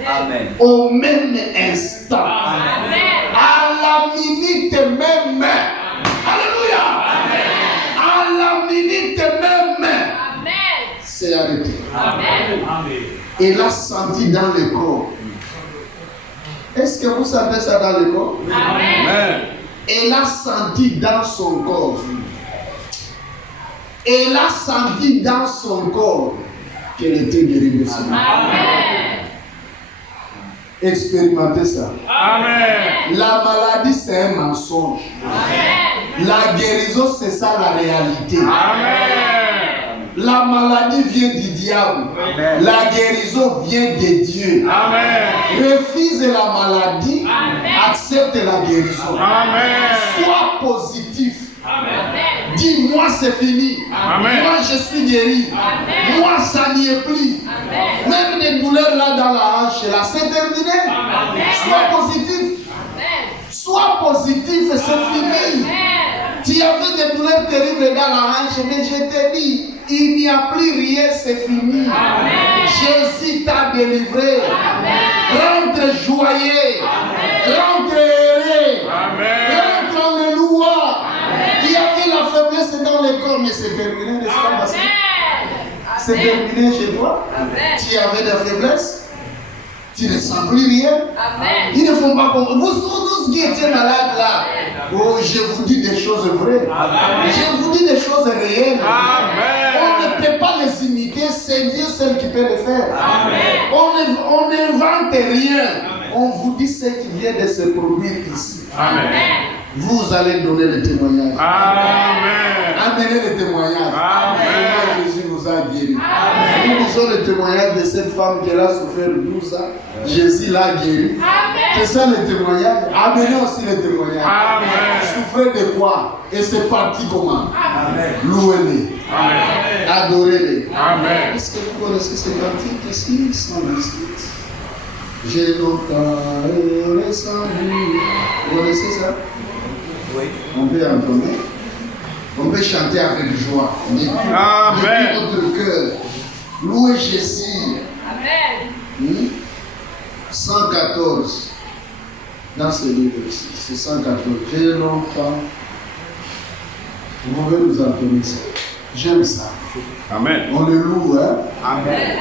Amen. au même instant, Amen. à la minute même, alléluia, à la minute même, Amen. c'est arrêté. Amen. Elle a senti dans le corps. Est-ce que vous sentez ça dans le corps? Amen. Elle a senti dans son corps. Elle a senti dans son corps qu'elle était guérie de son mal. Amen. Expérimentez ça. Amen. La maladie, c'est un mensonge. Amen. La guérison, c'est ça la réalité. Amen. La maladie vient du diable. Amen. La guérison vient de Dieu. Amen. Refuse la maladie, Amen. accepte la guérison. Amen. Sois positif. Amen. Dis, moi c'est fini. Amen. Moi je suis guéri. Amen. Moi ça n'y est plus. Amen. Même les douleurs là dans la hanche, là, c'est terminé. Amen. Sois positif. Amen. Sois positif, c'est fini. Amen. Tu avais des douleurs terribles dans la hanche, mais je t'ai dit, il n'y a plus rien, c'est fini. Amen. Jésus t'a délivré. Amen. Rentre joyeux. Amen. Rentre heureux. Amen. Rentre alléluia. Il y avait la faiblesse dans le corps, mais c'est terminé, n'est-ce pas, Pasteur? C'est terminé chez toi. Amen. Tu avais des faiblesses. Tu ne sens plus rien. Amen. Ils ne font pas comme vous tous qui étiez malades là. Oh, je vous dis des choses vraies. Je vous dis des choses réelles. Amen. On ne peut pas les imiter, c'est Dieu seul qui peut les faire. Amen. On n'invente rien. On vous dit ce qui vient de se produire ici. Amen. Vous allez donner le témoignage. Amen. Amenez le témoignage. Amen. Comment Jésus nous a guéris. Nous disons le témoignage de cette femme qui a souffert 12 ans. Jésus l'a guéri. C'est ça le témoignage. Amenez aussi le témoignage. Amen. Souffrez de quoi? Et c'est parti comment? Amen. Louez-les. Amen. Adorez-les. Amen. Est-ce que vous connaissez ces cantiques ici? Sans l'inscrite. J'ai longtemps redescendu. Vous connaissez ça? Oui. On peut entonner. On peut chanter avec joie. Amen. Depuis notre cœur. Louez Jésus. Amen. 114. Dans ce livre-ci, c'est 114. J'ai longtemps. Vous pouvez nous entonner ça. J'aime ça. Amen. On le loue, hein? Amen.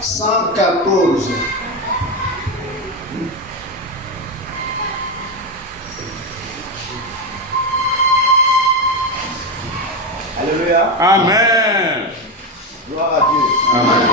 114. Alléluia. Amen. Gloire à Dieu. Amen.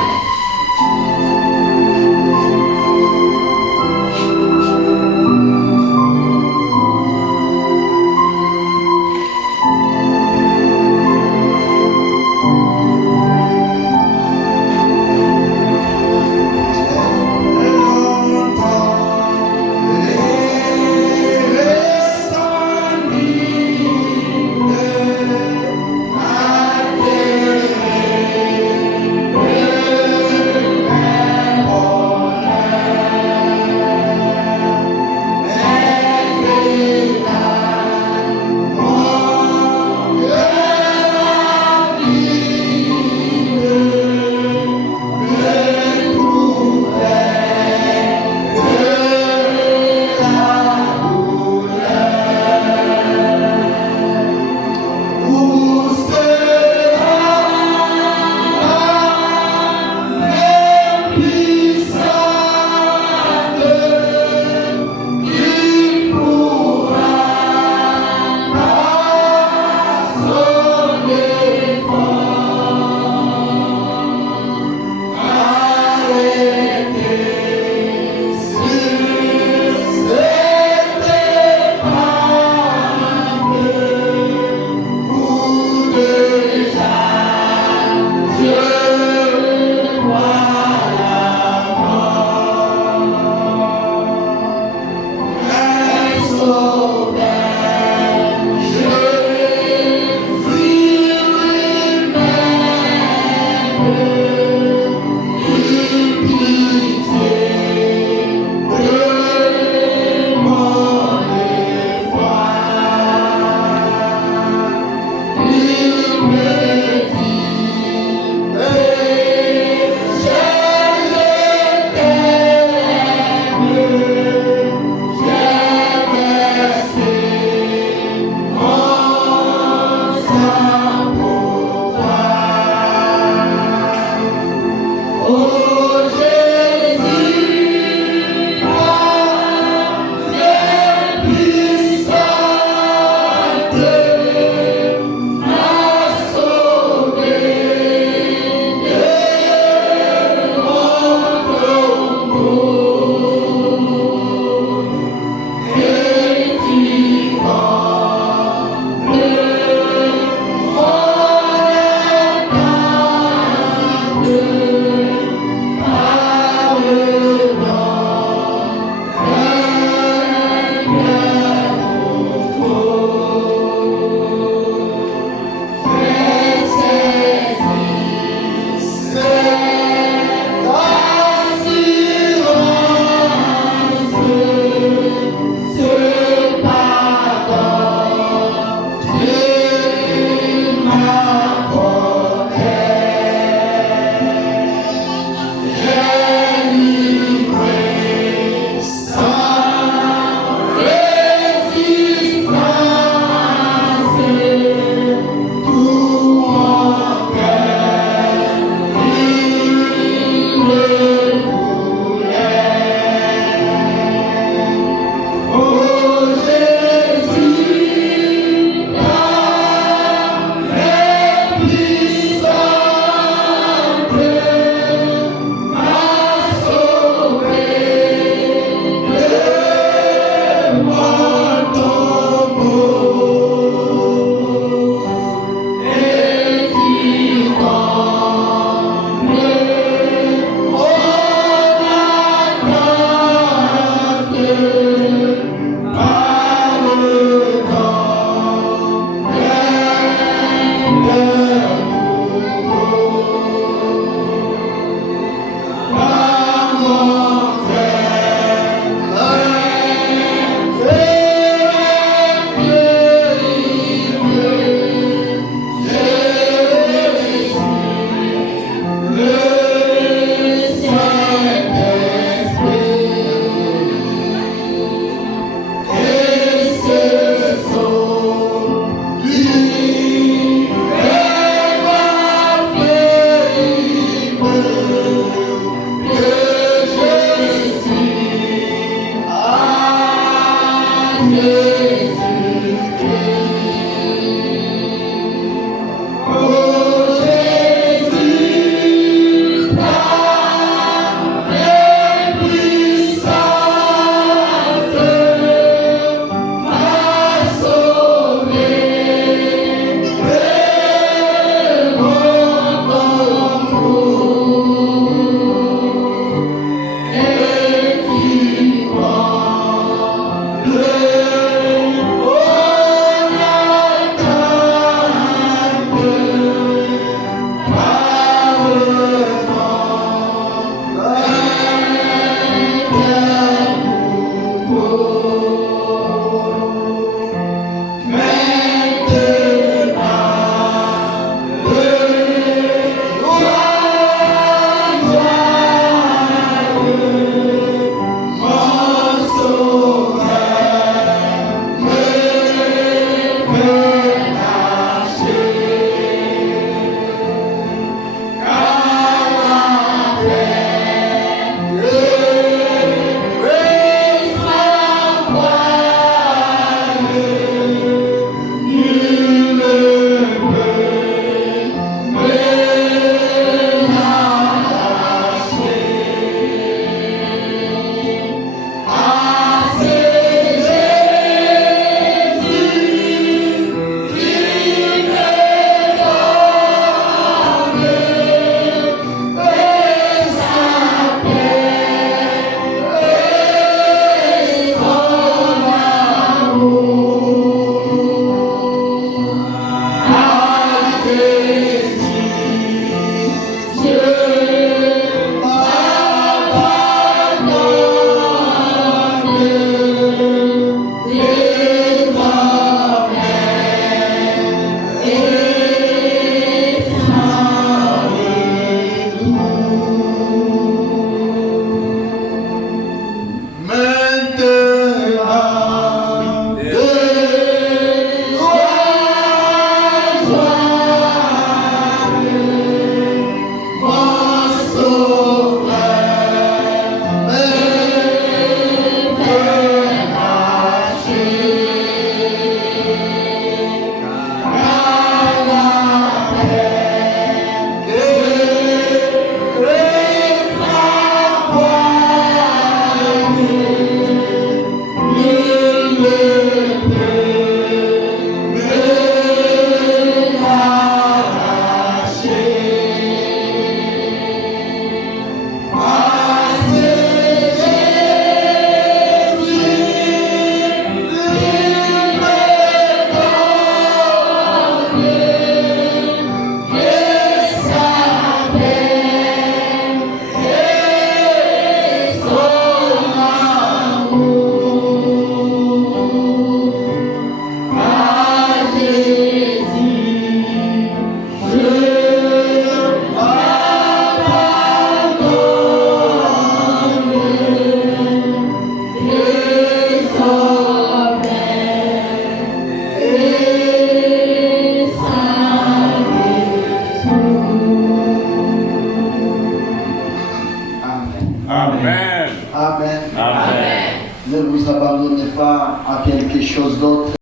Amen. Amen. Ne vous abandonnez pas à quelque chose d'autre.